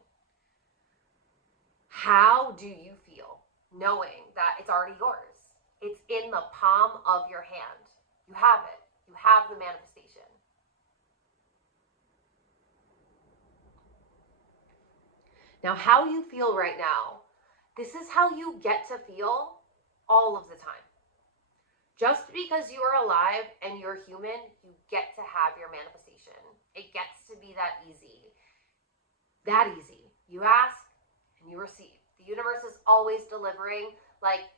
How do you feel knowing that it's already yours? It's in the palm of your hand. You have it. You have the manifestation. Now, how you feel right now, this is how you get to feel all of the time. Just because you are alive and you're human, you get to have your manifestation. It gets to be that easy. That easy. You ask and you receive. The universe is always delivering. Like,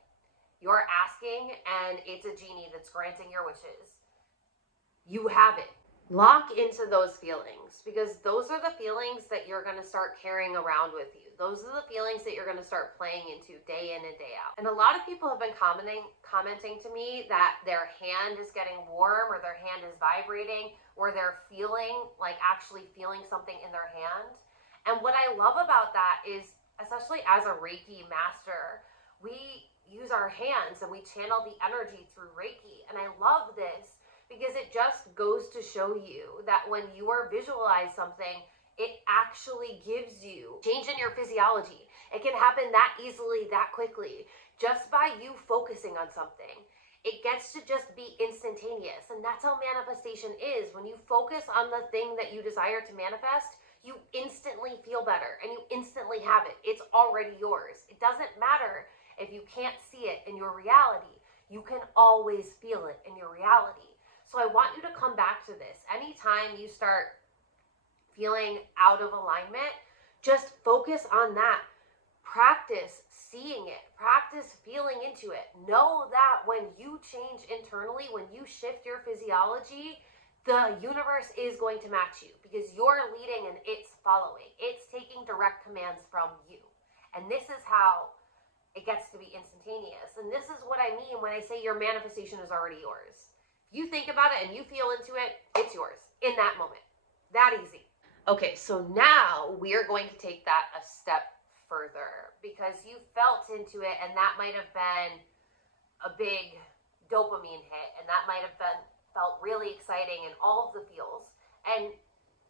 you're asking and it's a genie that's granting your wishes. You have it. Lock into those feelings, because those are the feelings that you're going to start carrying around with you. Those are the feelings that you're going to start playing into day in and day out. And a lot of people have been commenting to me that their hand is getting warm, or their hand is vibrating, or they're feeling, like actually feeling something in their hand. And what I love about that is, especially as a Reiki master, we use our hands and we channel the energy through Reiki. And I love this because it just goes to show you that when you are visualize something, it actually gives you change in your physiology. It can happen that easily, that quickly, just by you focusing on something. It gets to just be instantaneous. And that's how manifestation is. When you focus on the thing that you desire to manifest, you instantly feel better and you instantly have it. It's already yours. It doesn't matter if you can't see it in your reality. You can always feel it in your reality. So I want you to come back to this. Anytime you start feeling out of alignment, just focus on that. Practice seeing it. Practice feeling into it. Know that when you change internally, when you shift your physiology, the universe is going to match you, because you're leading and it's following. It's taking direct commands from you. And this is how it gets to be instantaneous. And this is what I mean when I say your manifestation is already yours. You think about it and you feel into it, it's yours in that moment. That easy. Okay, so now we are going to take that a step further, because you felt into it and that might have been a big dopamine hit, and that might have felt really exciting and all of the feels. And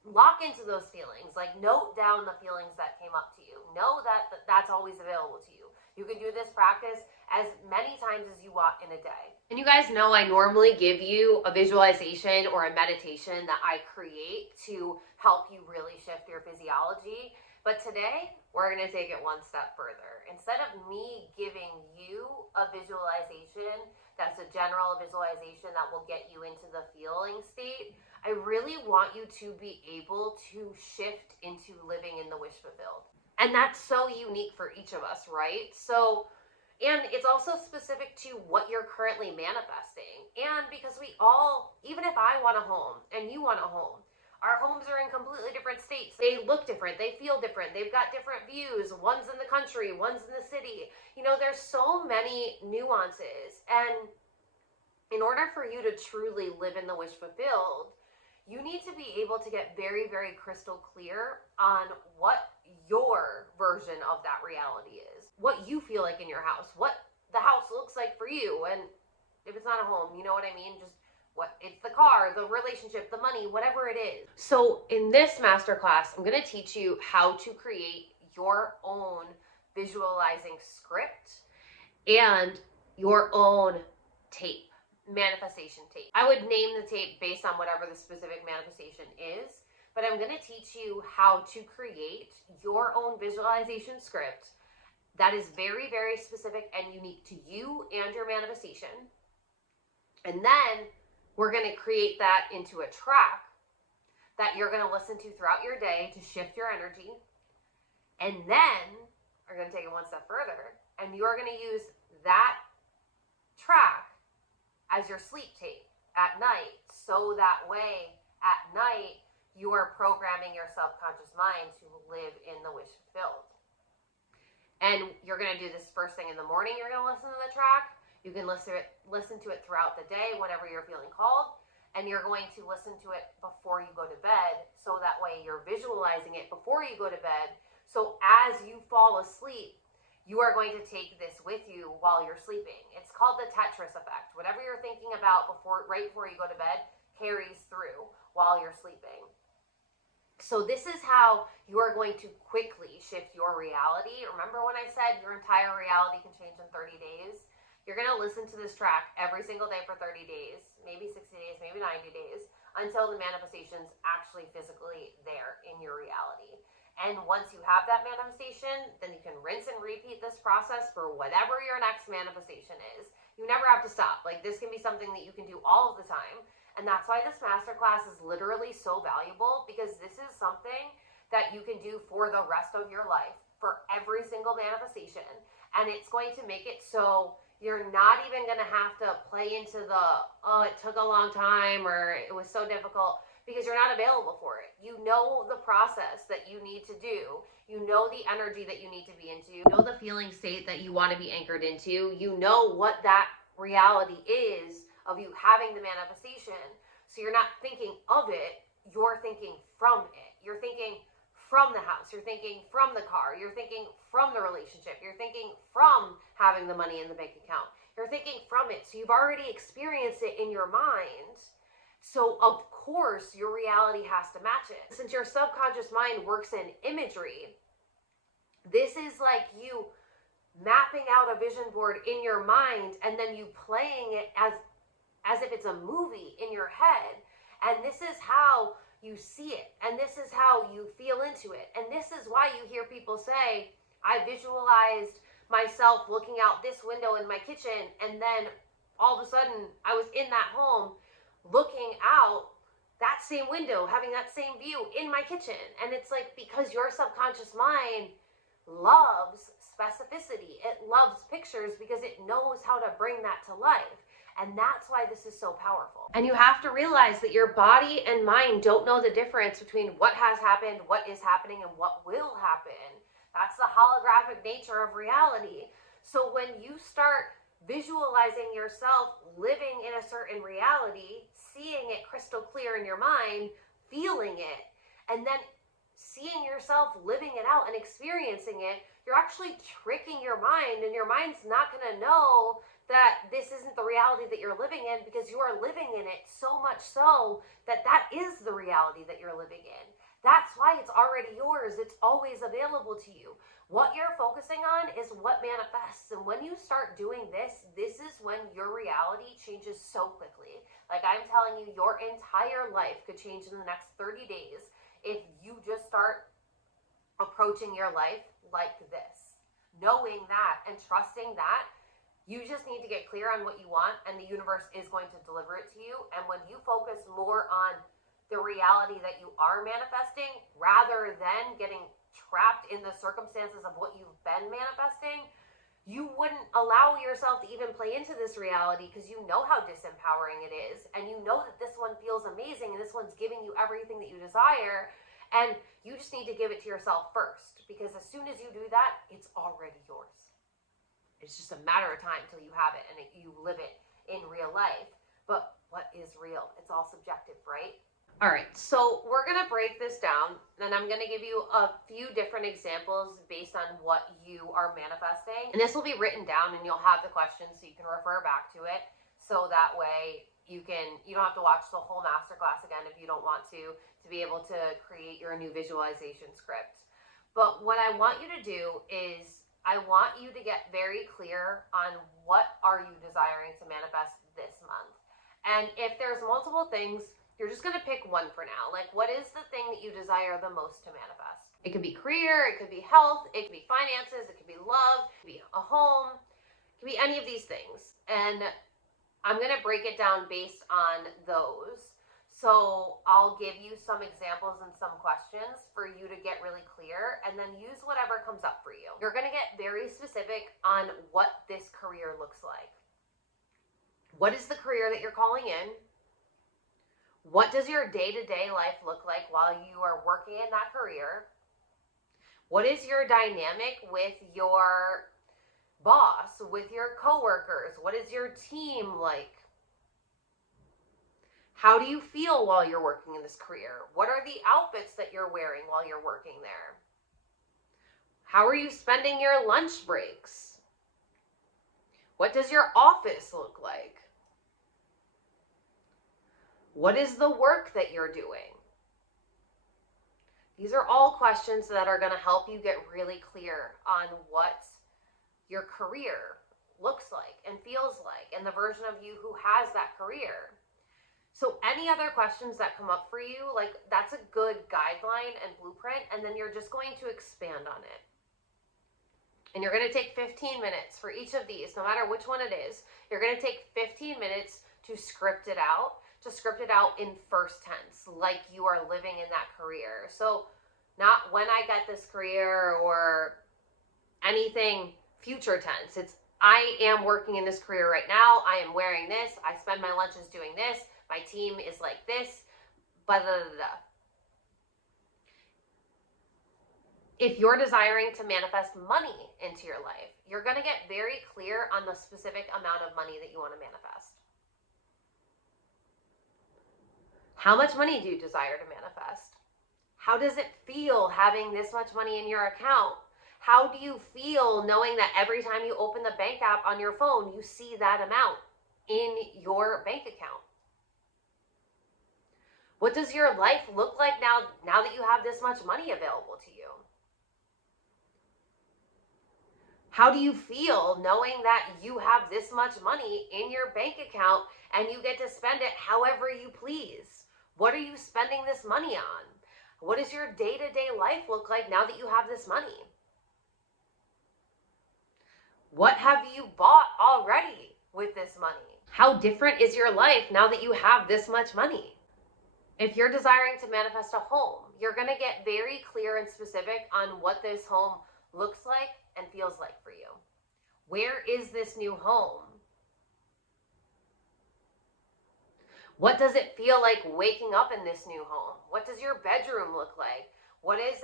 lock into those feelings. Like, note down the feelings that came up to you. Know that that's always available to you. You can do this practice as many times as you want in a day. And you guys know I normally give you a visualization or a meditation that I create to help you really shift your physiology. But today, we're going to take it one step further. Instead of me giving you a visualization that's a general visualization that will get you into the feeling state, I really want you to be able to shift into living in the wish fulfilled. And that's so unique for each of us, right? So, and it's also specific to what you're currently manifesting. And because we all, even if I want a home and you want a home, our homes are in completely different states. They look different. They feel different. They've got different views. One's in the country, one's in the city. You know, there's so many nuances. And in order for you to truly live in the wish fulfilled, you need to be able to get very, very crystal clear on what your version of that reality is. What you feel like in your house. What the house looks like for you. And if it's not a home, you know what I mean? Just what it's the car, the relationship, the money, whatever it is. So in this masterclass, I'm going to teach you how to create your own visualizing script and your own tape, manifestation tape. I would name the tape based on whatever the specific manifestation is, but I'm going to teach you how to create your own visualization script that is very, very specific and unique to you and your manifestation. And then we're going to create that into a track that you're going to listen to throughout your day to shift your energy. And then we're going to take it one step further, and you're going to use that track as your sleep tape at night. So that way at night, you are programming your subconscious mind to live in the wish fulfilled. And you're going to do this first thing in the morning. You're going to listen to the track. You can listen to it throughout the day whenever you're feeling called. And you're going to listen to it before you go to bed. So that way you're visualizing it before you go to bed. So as you fall asleep, you are going to take this with you while you're sleeping. It's called the Tetris effect. Whatever you're thinking about right before you go to bed carries through while you're sleeping. So this is how you are going to quickly shift your reality. Remember when I said your entire reality can change in 30 days? You're going to listen to this track every single day for 30 days, maybe 60 days, maybe 90 days, until the manifestation's actually physically there in your reality. And once you have that manifestation, then you can rinse and repeat this process for whatever your next manifestation is. You never have to stop. Like, this can be something that you can do all of the time. And that's why this masterclass is literally so valuable, because this is something that you can do for the rest of your life, for every single manifestation. And it's going to make it so you're not even going to have to play into the, oh, it took a long time, or it was so difficult, because you're not available for it. You know the process that you need to do. You know the energy that you need to be into. You know the feeling state that you want to be anchored into. You know what that reality is of you having the manifestation. So you're not thinking of it, you're thinking from it. You're thinking from the house, you're thinking from the car, you're thinking from the relationship, you're thinking from having the money in the bank account. You're thinking from it. So you've already experienced it in your mind. So of course your reality has to match it. Since your subconscious mind works in imagery, this is like you mapping out a vision board in your mind and then you playing it as if it's a movie in your head. And this is how you see it. And this is how you feel into it. And this is why you hear people say, I visualized myself looking out this window in my kitchen, and then all of a sudden I was in that home looking out that same window, having that same view in my kitchen. And it's like, because your subconscious mind loves specificity. It loves pictures because it knows how to bring that to life. And that's why this is so powerful. And you have to realize that your body and mind don't know the difference between what has happened, what is happening, and what will happen. That's the holographic nature of reality. So when you start visualizing yourself living in a certain reality, seeing it crystal clear in your mind, feeling it, and then seeing yourself living it out and experiencing it, you're actually tricking your mind, and your mind's not going to know that this isn't the reality that you're living in, because you are living in it so much so that that is the reality that you're living in. That's why it's already yours. It's always available to you. What you're focusing on is what manifests. And when you start doing this, this is when your reality changes so quickly. Like I'm telling you, your entire life could change in the next 30 days if you just start approaching your life like this, knowing that and trusting that. You just need to get clear on what you want, and the universe is going to deliver it to you. And when you focus more on the reality that you are manifesting, rather than getting trapped in the circumstances of what you've been manifesting, you wouldn't allow yourself to even play into this reality, because you know how disempowering it is. And you know that this one feels amazing, and this one's giving you everything that you desire. And you just need to give it to yourself first, because as soon as you do that, it's already yours. It's just a matter of time till you have it and you live it in real life. But what is real? It's all subjective, right? All right, so we're going to break this down, and I'm going to give you a few different examples based on what you are manifesting. And this will be written down, and you'll have the questions so you can refer back to it. So that way you don't have to watch the whole masterclass again if you don't want to be able to create your new visualization script. But what I want you to do is I want you to get very clear on what are you desiring to manifest this month. And if there's multiple things, you're just going to pick one for now. Like, what is the thing that you desire the most to manifest? It could be career, it could be health, it could be finances, it could be love, it could be a home, it could be any of these things. And I'm going to break it down based on those. So I'll give you some examples and some questions for you to get really clear, and then use whatever comes up for you. You're going to get very specific on what this career looks like. What is the career that you're calling in? What does your day-to-day life look like while you are working in that career? What is your dynamic with your boss, with your coworkers? What is your team like? How do you feel while you're working in this career? What are the outfits that you're wearing while you're working there? How are you spending your lunch breaks? What does your office look like? What is the work that you're doing? These are all questions that are going to help you get really clear on what your career looks like and feels like, and the version of you who has that career. So any other questions that come up for you, like, that's a good guideline and blueprint, and then you're just going to expand on it. And you're going to take 15 minutes for each of these, no matter which one it is. You're going to take 15 minutes to script it out. To script it out in first tense, like you are living in that career. So not when I get this career or anything future tense. It's I am working in this career right now. I am wearing this. I spend my lunches doing this. My team is like this. Blah, blah, blah, blah. If you're desiring to manifest money into your life, you're going to get very clear on the specific amount of money that you want to manifest. How much money do you desire to manifest? How does it feel having this much money in your account? How do you feel knowing that every time you open the bank app on your phone, you see that amount in your bank account? What does your life look like now that you have this much money available to you? How do you feel knowing that you have this much money in your bank account and you get to spend it however you please? What are you spending this money on? What does your day-to-day life look like now that you have this money? What have you bought already with this money? How different is your life now that you have this much money? If you're desiring to manifest a home, you're going to get very clear and specific on what this home looks like and feels like for you. Where is this new home? What does it feel like waking up in this new home? What does your bedroom look like? What is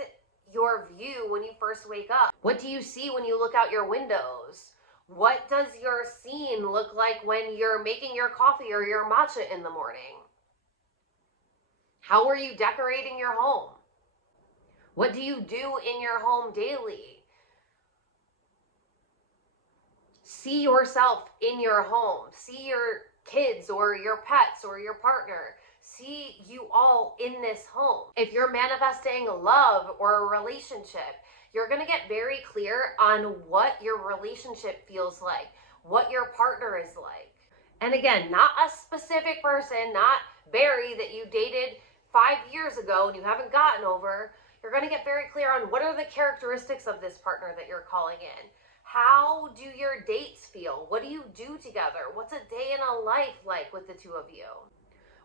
your view when you first wake up? What do you see when you look out your windows? What does your scene look like when you're making your coffee or your matcha in the morning? How are you decorating your home? What do you do in your home daily? See yourself in your home. See your kids or your pets or your partner. See you all in this home. If you're manifesting love or a relationship, you're going to get very clear on what your relationship feels like, what your partner is like. And again, not a specific person, not Barry that you dated 5 years ago and you haven't gotten over. You're going to get very clear on what are the characteristics of this partner that you're calling in. How do your dates feel? What do you do together? What's a day in a life like with the two of you?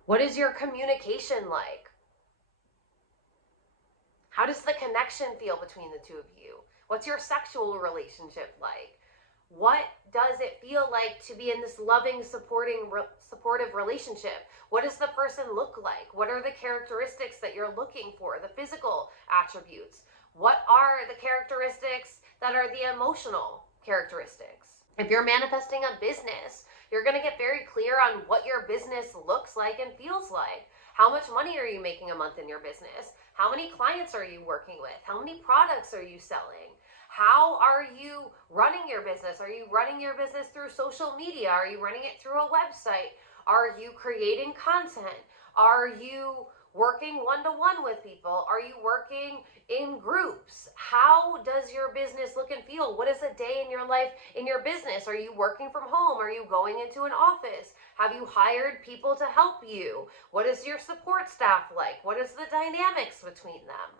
What is your communication like? How does the connection feel between the two of you? What's your sexual relationship like? What does it feel like to be in this loving, supportive relationship? What does the person look like? What are the characteristics that you're looking for? The physical attributes. What are the characteristics that are the emotional characteristics? If you're manifesting a business, you're going to get very clear on what your business looks like and feels like. How much money are you making a month in your business? How many clients are you working with? How many products are you selling? How are you running your business? Are you running your business through social media? Are you running it through a website? Are you creating content? Are you working one-to-one with people? Are you working in groups? How does your business look and feel? What is a day in your life in your business? Are you working from home? Are you going into an office? Have you hired people to help you? What is your support staff like? What is the dynamics between them?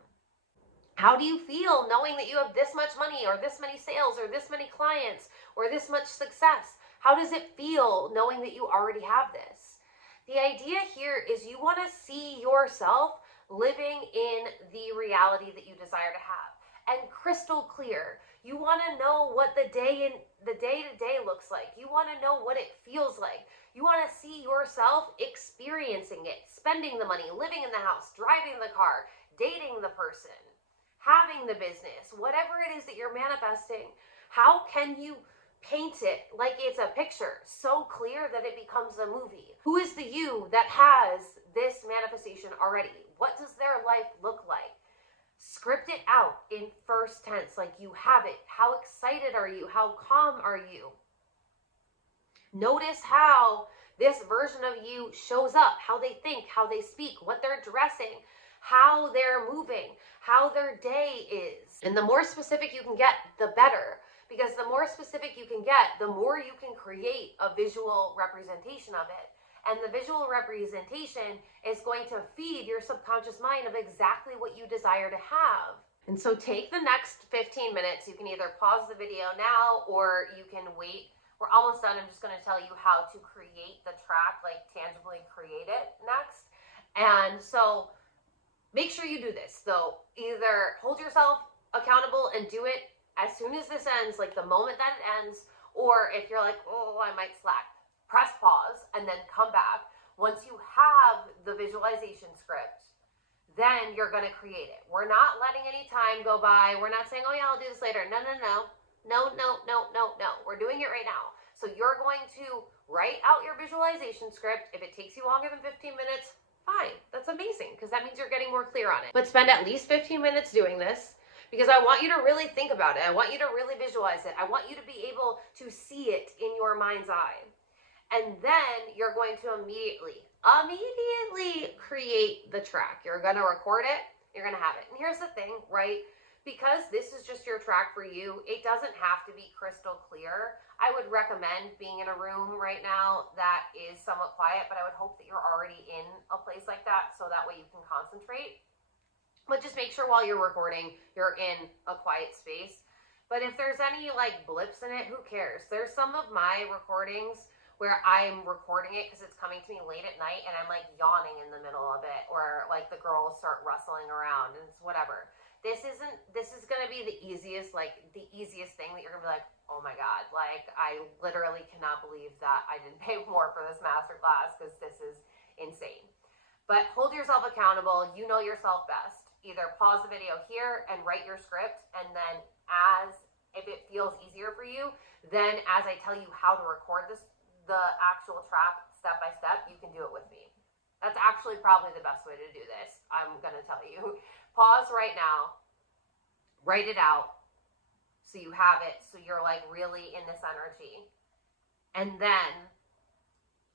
How do you feel knowing that you have this much money or this many sales or this many clients or this much success? How does it feel knowing that you already have this? The idea here is you want to see yourself living in the reality that you desire to have, and crystal clear. You want to know what the day-to-day looks like. You want to know what it feels like. You want to see yourself experiencing it, spending the money, living in the house, driving the car, dating the person, having the business, whatever it is that you're manifesting. How can you paint it like it's a picture so clear that it becomes a movie? Who is the you that has this manifestation already? What does their life look like? Script it out in first tense, like you have it. How excited are you? How calm are you? Notice how this version of you shows up, how they think, how they speak, what they're dressing, how they're moving, how their day is. And the more specific you can get, the better. Because the more specific you can get, the more you can create a visual representation of it. And the visual representation is going to feed your subconscious mind of exactly what you desire to have. And so take the next 15 minutes. You can either pause the video now or you can wait. We're almost done. I'm just going to tell you how to create the track, like tangibly create it next. And so make sure you do this. So either hold yourself accountable and do it as soon as this ends, like the moment that it ends, or if you're like, oh, I might slack, press pause and then come back. Once you have the visualization script, then you're going to create it. We're not letting any time go by. We're not saying, oh yeah, I'll do this later. No, no, no. No, no, no, no, no. We're doing it right now. So you're going to write out your visualization script. If it takes you longer than 15 minutes, fine. That's amazing, because that means you're getting more clear on it. But spend at least 15 minutes doing this, because I want you to really think about it. I want you to really visualize it. I want you to be able to see it in your mind's eye. And then you're going to immediately create the track. You're going to record it. You're going to have it. And here's the thing, right? Because this is just your track for you, it doesn't have to be crystal clear. I would recommend being in a room right now that is somewhat quiet, but I would hope that you're already in a place like that so that way you can concentrate. But just make sure while you're recording, you're in a quiet space. But if there's any like blips in it, who cares? There's some of my recordings where I'm recording it because it's coming to me late at night and I'm like yawning in the middle of it, or like the girls start rustling around and it's whatever. This is gonna be the easiest thing that you're gonna be like, oh my God, like I literally cannot believe that I didn't pay more for this masterclass because this is insane. But hold yourself accountable. You know yourself best. Either pause the video here and write your script, and then if it feels easier for you, then as I tell you how to record the actual track step by step, you can do it with me. That's actually probably the best way to do this. I'm gonna tell you. Pause right now, write it out so you have it, so you're like really in this energy, and then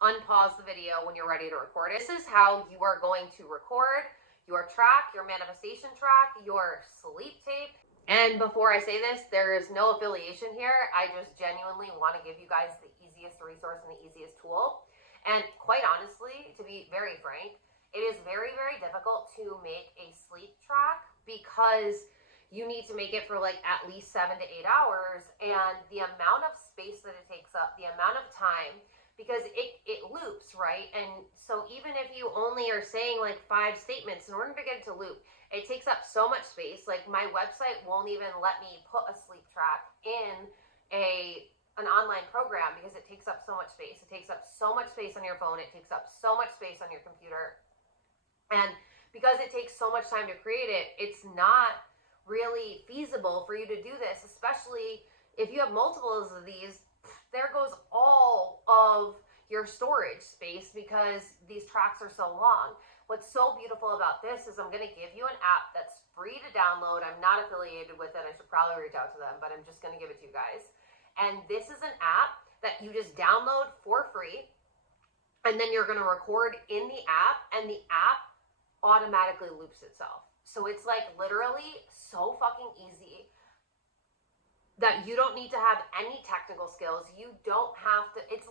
unpause the video when you're ready to record it. This is how you are going to record your track, your manifestation track, your sleep tape. And before I say this, there is no affiliation here. I just genuinely want to give you guys the easiest resource and the easiest tool. And quite honestly, to be very frank, it is very, very difficult to make a sleep track because you need to make it for like at least 7 to 8 hours. And the amount of space that it takes up, the amount of time, because it loops, right? And so even if you only are saying like 5 statements, in order to get it to loop, it takes up so much space. Like my website won't even let me put a sleep track in an online program because it takes up so much space. It takes up so much space on your phone. It takes up so much space on your computer. And because it takes so much time to create it, it's not really feasible for you to do this, especially if you have multiples of these. There goes all of your storage space because these tracks are so long. What's so beautiful about this is I'm going to give you an app that's free to download. I'm not affiliated with it. I should probably reach out to them, but I'm just going to give it to you guys. And this is an app that you just download for free, and then you're going to record in the app, and the app automatically loops itself. So it's like literally so fucking easy that you don't need to have any technical skills. You don't have to, it's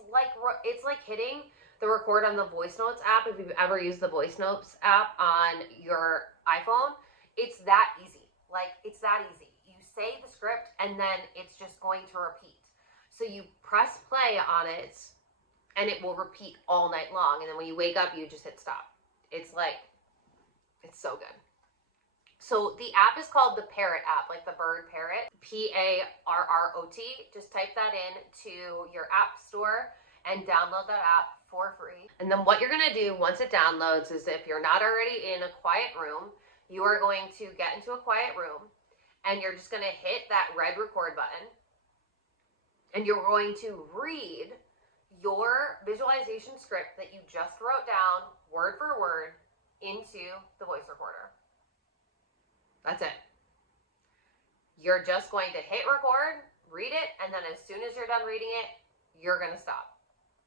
like hitting the record on the voice notes app. If you've ever used the voice notes app on your iPhone, it's that easy. Like, it's that easy. You say the script and then it's just going to repeat. So you press play on it and it will repeat all night long. And then when you wake up, you just hit stop. It's like, it's so good. So the app is called the Parrot app, like the bird parrot, Parrot. Just type that in to your app store and download that app for free. And then what you're gonna do once it downloads is, if you're not already in a quiet room, you are going to get into a quiet room and you're just gonna hit that red record button and you're going to read your visualization script that you just wrote down word for word into the voice recorder. That's it. You're just going to hit record, read it, and then as soon as you're done reading it, you're going to stop.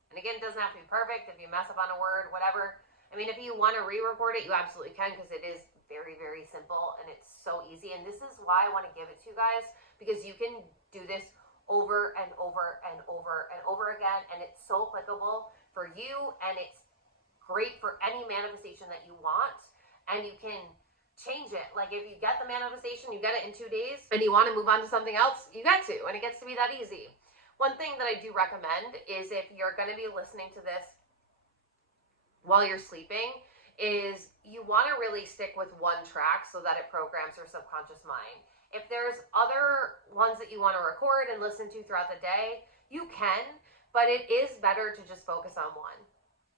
And again, it doesn't have to be perfect. If you mess up on a word, whatever. I mean, if you want to re-record it, you absolutely can, because it is very, very simple and it's so easy. And this is why I want to give it to you guys, because you can do this over and over and over and over again, and it's so applicable for you, and it's great for any manifestation that you want, and you can change it. Like, if you get the manifestation, you get it in 2 days, and you want to move on to something else, you get to, and it gets to be that easy. One thing that I do recommend is, if you're going to be listening to this while you're sleeping, is you want to really stick with one track so that it programs your subconscious mind. If there's other ones that you want to record and listen to throughout the day, you can, but it is better to just focus on one.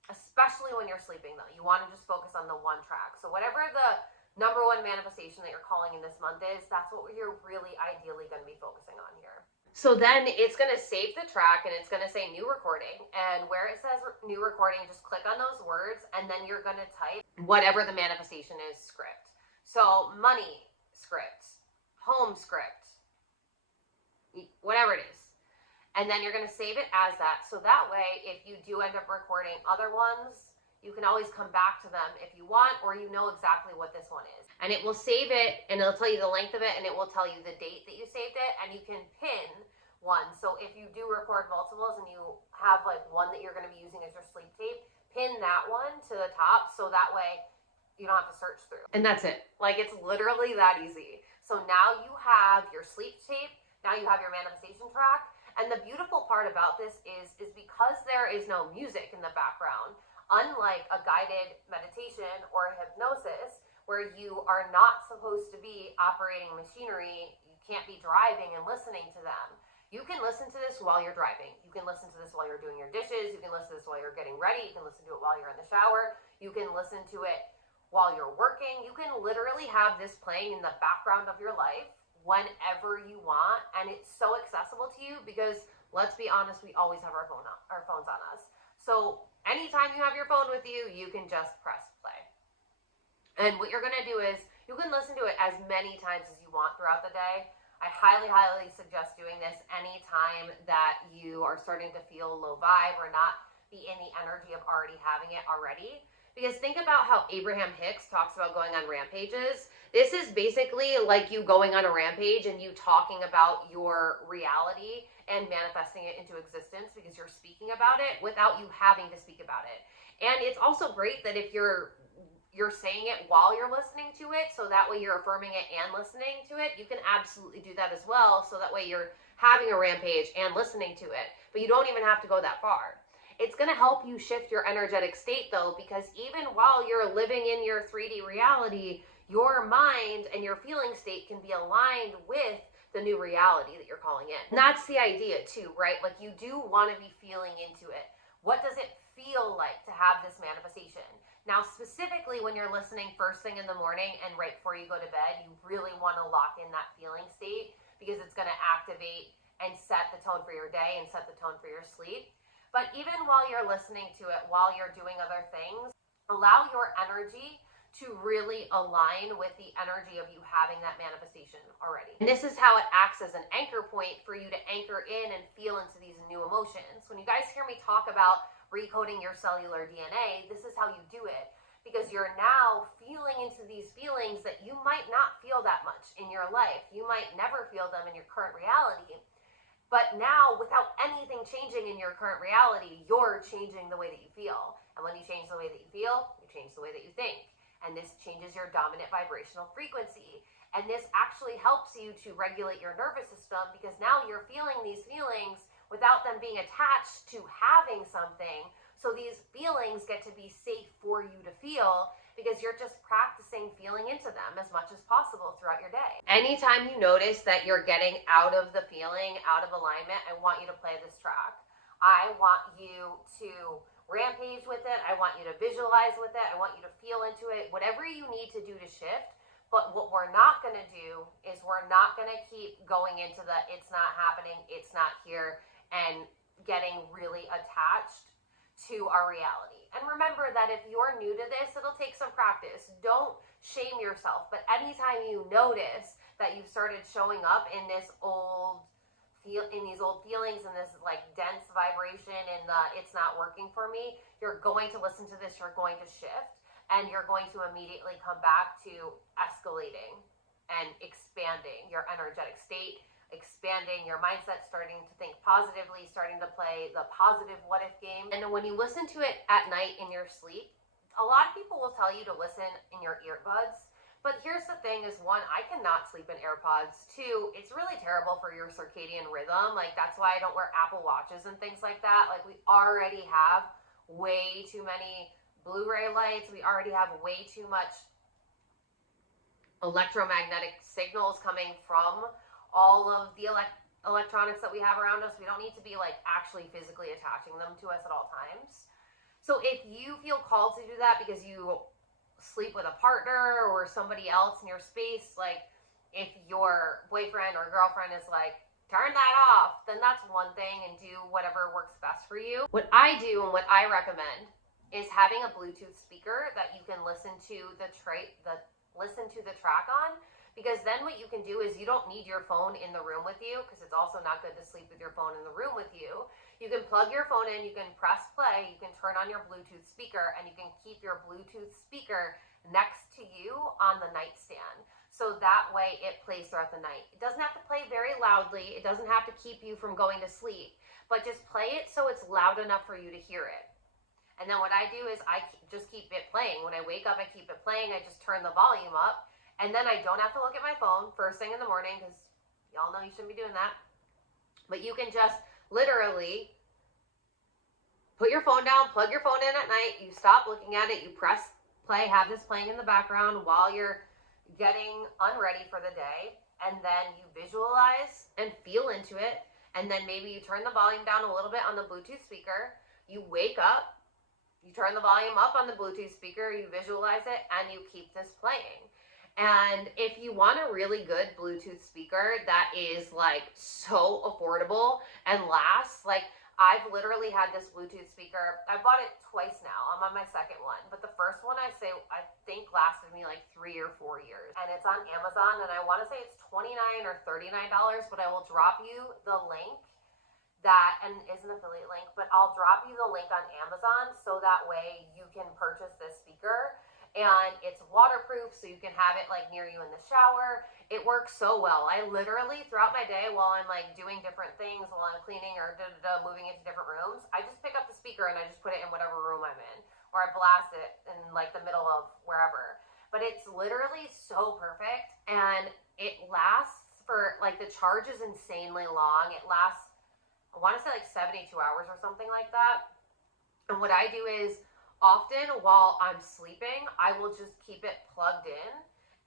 Especially when you're sleeping, though. You want to just focus on the one track. So whatever the number one manifestation that you're calling in this month is, that's what you're really ideally going to be focusing on here. So then it's going to save the track and it's going to say new recording. And where it says new recording, just click on those words and then you're going to type whatever the manifestation is script. So money script, home script, whatever it is. And then you're going to save it as that. So that way, if you do end up recording other ones, you can always come back to them if you want, or you know exactly what this one is. And it will save it, and it'll tell you the length of it, and it will tell you the date that you saved it, and you can pin one. So if you do record multiples and you have like one that you're going to be using as your sleep tape, pin that one to the top, so that way you don't have to search through. And that's it. Like, it's literally that easy. So now you have your sleep tape, now you have your manifestation track, and the beautiful part about this is because there is no music in the background, unlike a guided meditation or a hypnosis where you are not supposed to be operating machinery, you can't be driving and listening to them. You can listen to this while you're driving. You can listen to this while you're doing your dishes. You can listen to this while you're getting ready. You can listen to it while you're in the shower. You can listen to it while you're working. You can literally have this playing in the background of your life whenever you want, and it's so accessible to you because, let's be honest, we always have our phones on us. So anytime you have your phone with you, you can just press play. And what you're going to do is you can listen to it as many times as you want throughout the day. I highly, highly suggest doing this anytime that you are starting to feel low vibe or not be in the energy of already having it already. Because think about how Abraham Hicks talks about going on rampages. This is basically like you going on a rampage and you talking about your reality and manifesting it into existence because you're speaking about it without you having to speak about it. And it's also great that if you're saying it while you're listening to it, so that way you're affirming it and listening to it, you can absolutely do that as well. So that way you're having a rampage and listening to it, but you don't even have to go that far. It's going to help you shift your energetic state, though, because even while you're living in your 3D reality, your mind and your feeling state can be aligned with the new reality that you're calling in. And that's the idea, too, right? Like, you do want to be feeling into it. What does it feel like to have this manifestation? Now, specifically when you're listening first thing in the morning and right before you go to bed, you really want to lock in that feeling state because it's going to activate and set the tone for your day and set the tone for your sleep. But even while you're listening to it, while you're doing other things, allow your energy to really align with the energy of you having that manifestation already. And this is how it acts as an anchor point for you to anchor in and feel into these new emotions. When you guys hear me talk about recoding your cellular DNA, this is how you do it. because you're now feeling into these feelings that you might not feel that much in your life. You might never feel them in your current reality. But now, without anything changing in your current reality, you're changing the way that you feel. And when you change the way that you feel, you change the way that you think. And this changes your dominant vibrational frequency. And this actually helps you to regulate your nervous system, because now you're feeling these feelings without them being attached to having something. So these feelings get to be safe for you to feel, because you're just practicing feeling into them as much as possible throughout your day. Anytime you notice that you're getting out of the feeling, out of alignment, I want you to play this track. I want you to rampage with it. I want you to visualize with it. I want you to feel into it, whatever you need to do to shift. But what we're not going to do is we're not going to keep going into the it's not happening, it's not here, and getting really attached to our reality. And remember that if you're new to this, it'll take some practice. Don't shame yourself. But anytime you notice that you've started showing up in these old feelings and this like dense vibration and it's not working for me, you're going to listen to this, you're going to shift, and you're going to immediately come back to escalating and expanding your energetic state, expanding your mindset, starting to think positively, starting to play the positive what if game. And when you listen to it at night in your sleep, a lot of people will tell you to listen in your earbuds. But here's the thing is, one, I cannot sleep in AirPods. Two, it's really terrible for your circadian rhythm. Like, that's why I don't wear Apple Watches and things like that. Like, we already have way too many Blu-ray lights. We already have way too much electromagnetic signals coming from all of the electronics that we have around us. We don't need to be like actually physically attaching them to us at all times. So if you feel called to do that because you sleep with a partner or somebody else in your space, like if your boyfriend or girlfriend is like, turn that off, then that's one thing, and do whatever works best for you. What I do and what I recommend is having a Bluetooth speaker that you can listen to the track on. Because then what you can do is you don't need your phone in the room with you, because it's also not good to sleep with your phone in the room with you. You can plug your phone in, you can press play, you can turn on your Bluetooth speaker, and you can keep your Bluetooth speaker next to you on the nightstand. So that way it plays throughout the night. It doesn't have to play very loudly. It doesn't have to keep you from going to sleep, but just play it so it's loud enough for you to hear it. And then what I do is I just keep it playing. When I wake up, I keep it playing. I just turn the volume up. And then I don't have to look at my phone first thing in the morning, because y'all know you shouldn't be doing that. But you can just literally put your phone down, plug your phone in at night, you stop looking at it, you press play, have this playing in the background while you're getting unready for the day, and then you visualize and feel into it, and then maybe you turn the volume down a little bit on the Bluetooth speaker, you wake up, you turn the volume up on the Bluetooth speaker, you visualize it, and you keep this playing. And if you want a really good Bluetooth speaker that is like so affordable and lasts, like I've literally had this Bluetooth speaker, I bought it twice now, I'm on my second one, but the first one I think lasted me like 3 or 4 years, and it's on Amazon, and I want to say it's $29 or $39, but I will drop you the link and it's an affiliate link, but I'll drop you the link on Amazon so that way you can purchase this speaker. And it's waterproof, so you can have it like near you in the shower. It works so well. I literally, throughout my day, while I'm like doing different things, while I'm cleaning or moving into different rooms, I just pick up the speaker and I just put it in whatever room I'm in, or I blast it in like the middle of wherever. But it's literally so perfect, and it lasts for like, the charge is insanely long. It lasts, I want to say like 72 hours or something like that. And what I do is, often while I'm sleeping, I will just keep it plugged in.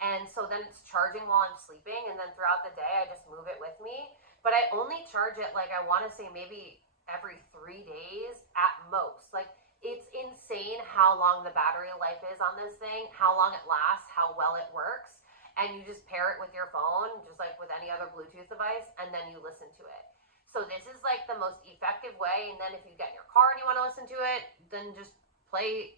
And so then it's charging while I'm sleeping. And then throughout the day, I just move it with me. But I only charge it, like, I want to say maybe every 3 days at most. Like, it's insane how long the battery life is on this thing, how long it lasts, how well it works. And you just pair it with your phone, just like with any other Bluetooth device, and then you listen to it. So this is like the most effective way. And then if you get in your car and you want to listen to it, then just play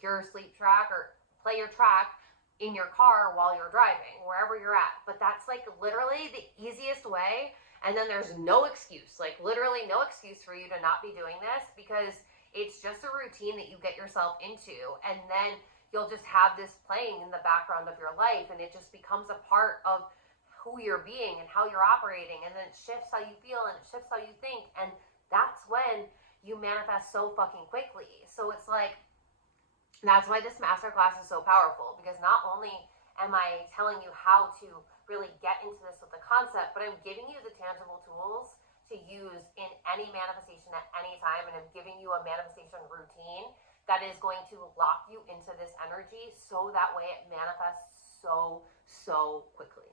your sleep track or play your track in your car while you're driving, wherever you're at. But that's like literally the easiest way. And then there's no excuse, like literally no excuse for you to not be doing this, because it's just a routine that you get yourself into. And then you'll just have this playing in the background of your life, and it just becomes a part of who you're being and how you're operating, and then it shifts how you feel and it shifts how you think, and that's when you manifest so fucking quickly. So it's like, that's why this masterclass is so powerful, because not only am I telling you how to really get into this with the concept, but I'm giving you the tangible tools to use in any manifestation at any time, and I'm giving you a manifestation routine that is going to lock you into this energy so that way it manifests so quickly.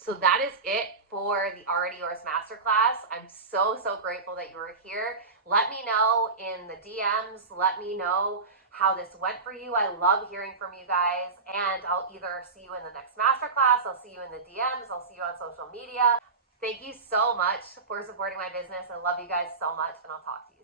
So that is it for the Already Yours Masterclass. I'm so grateful that you were here. Let me know in the DMs. Let me know how this went for you. I love hearing from you guys, and I'll either see you in the next masterclass, I'll see you in the DMs, I'll see you on social media. Thank you so much for supporting my business. I love you guys so much, and I'll talk to you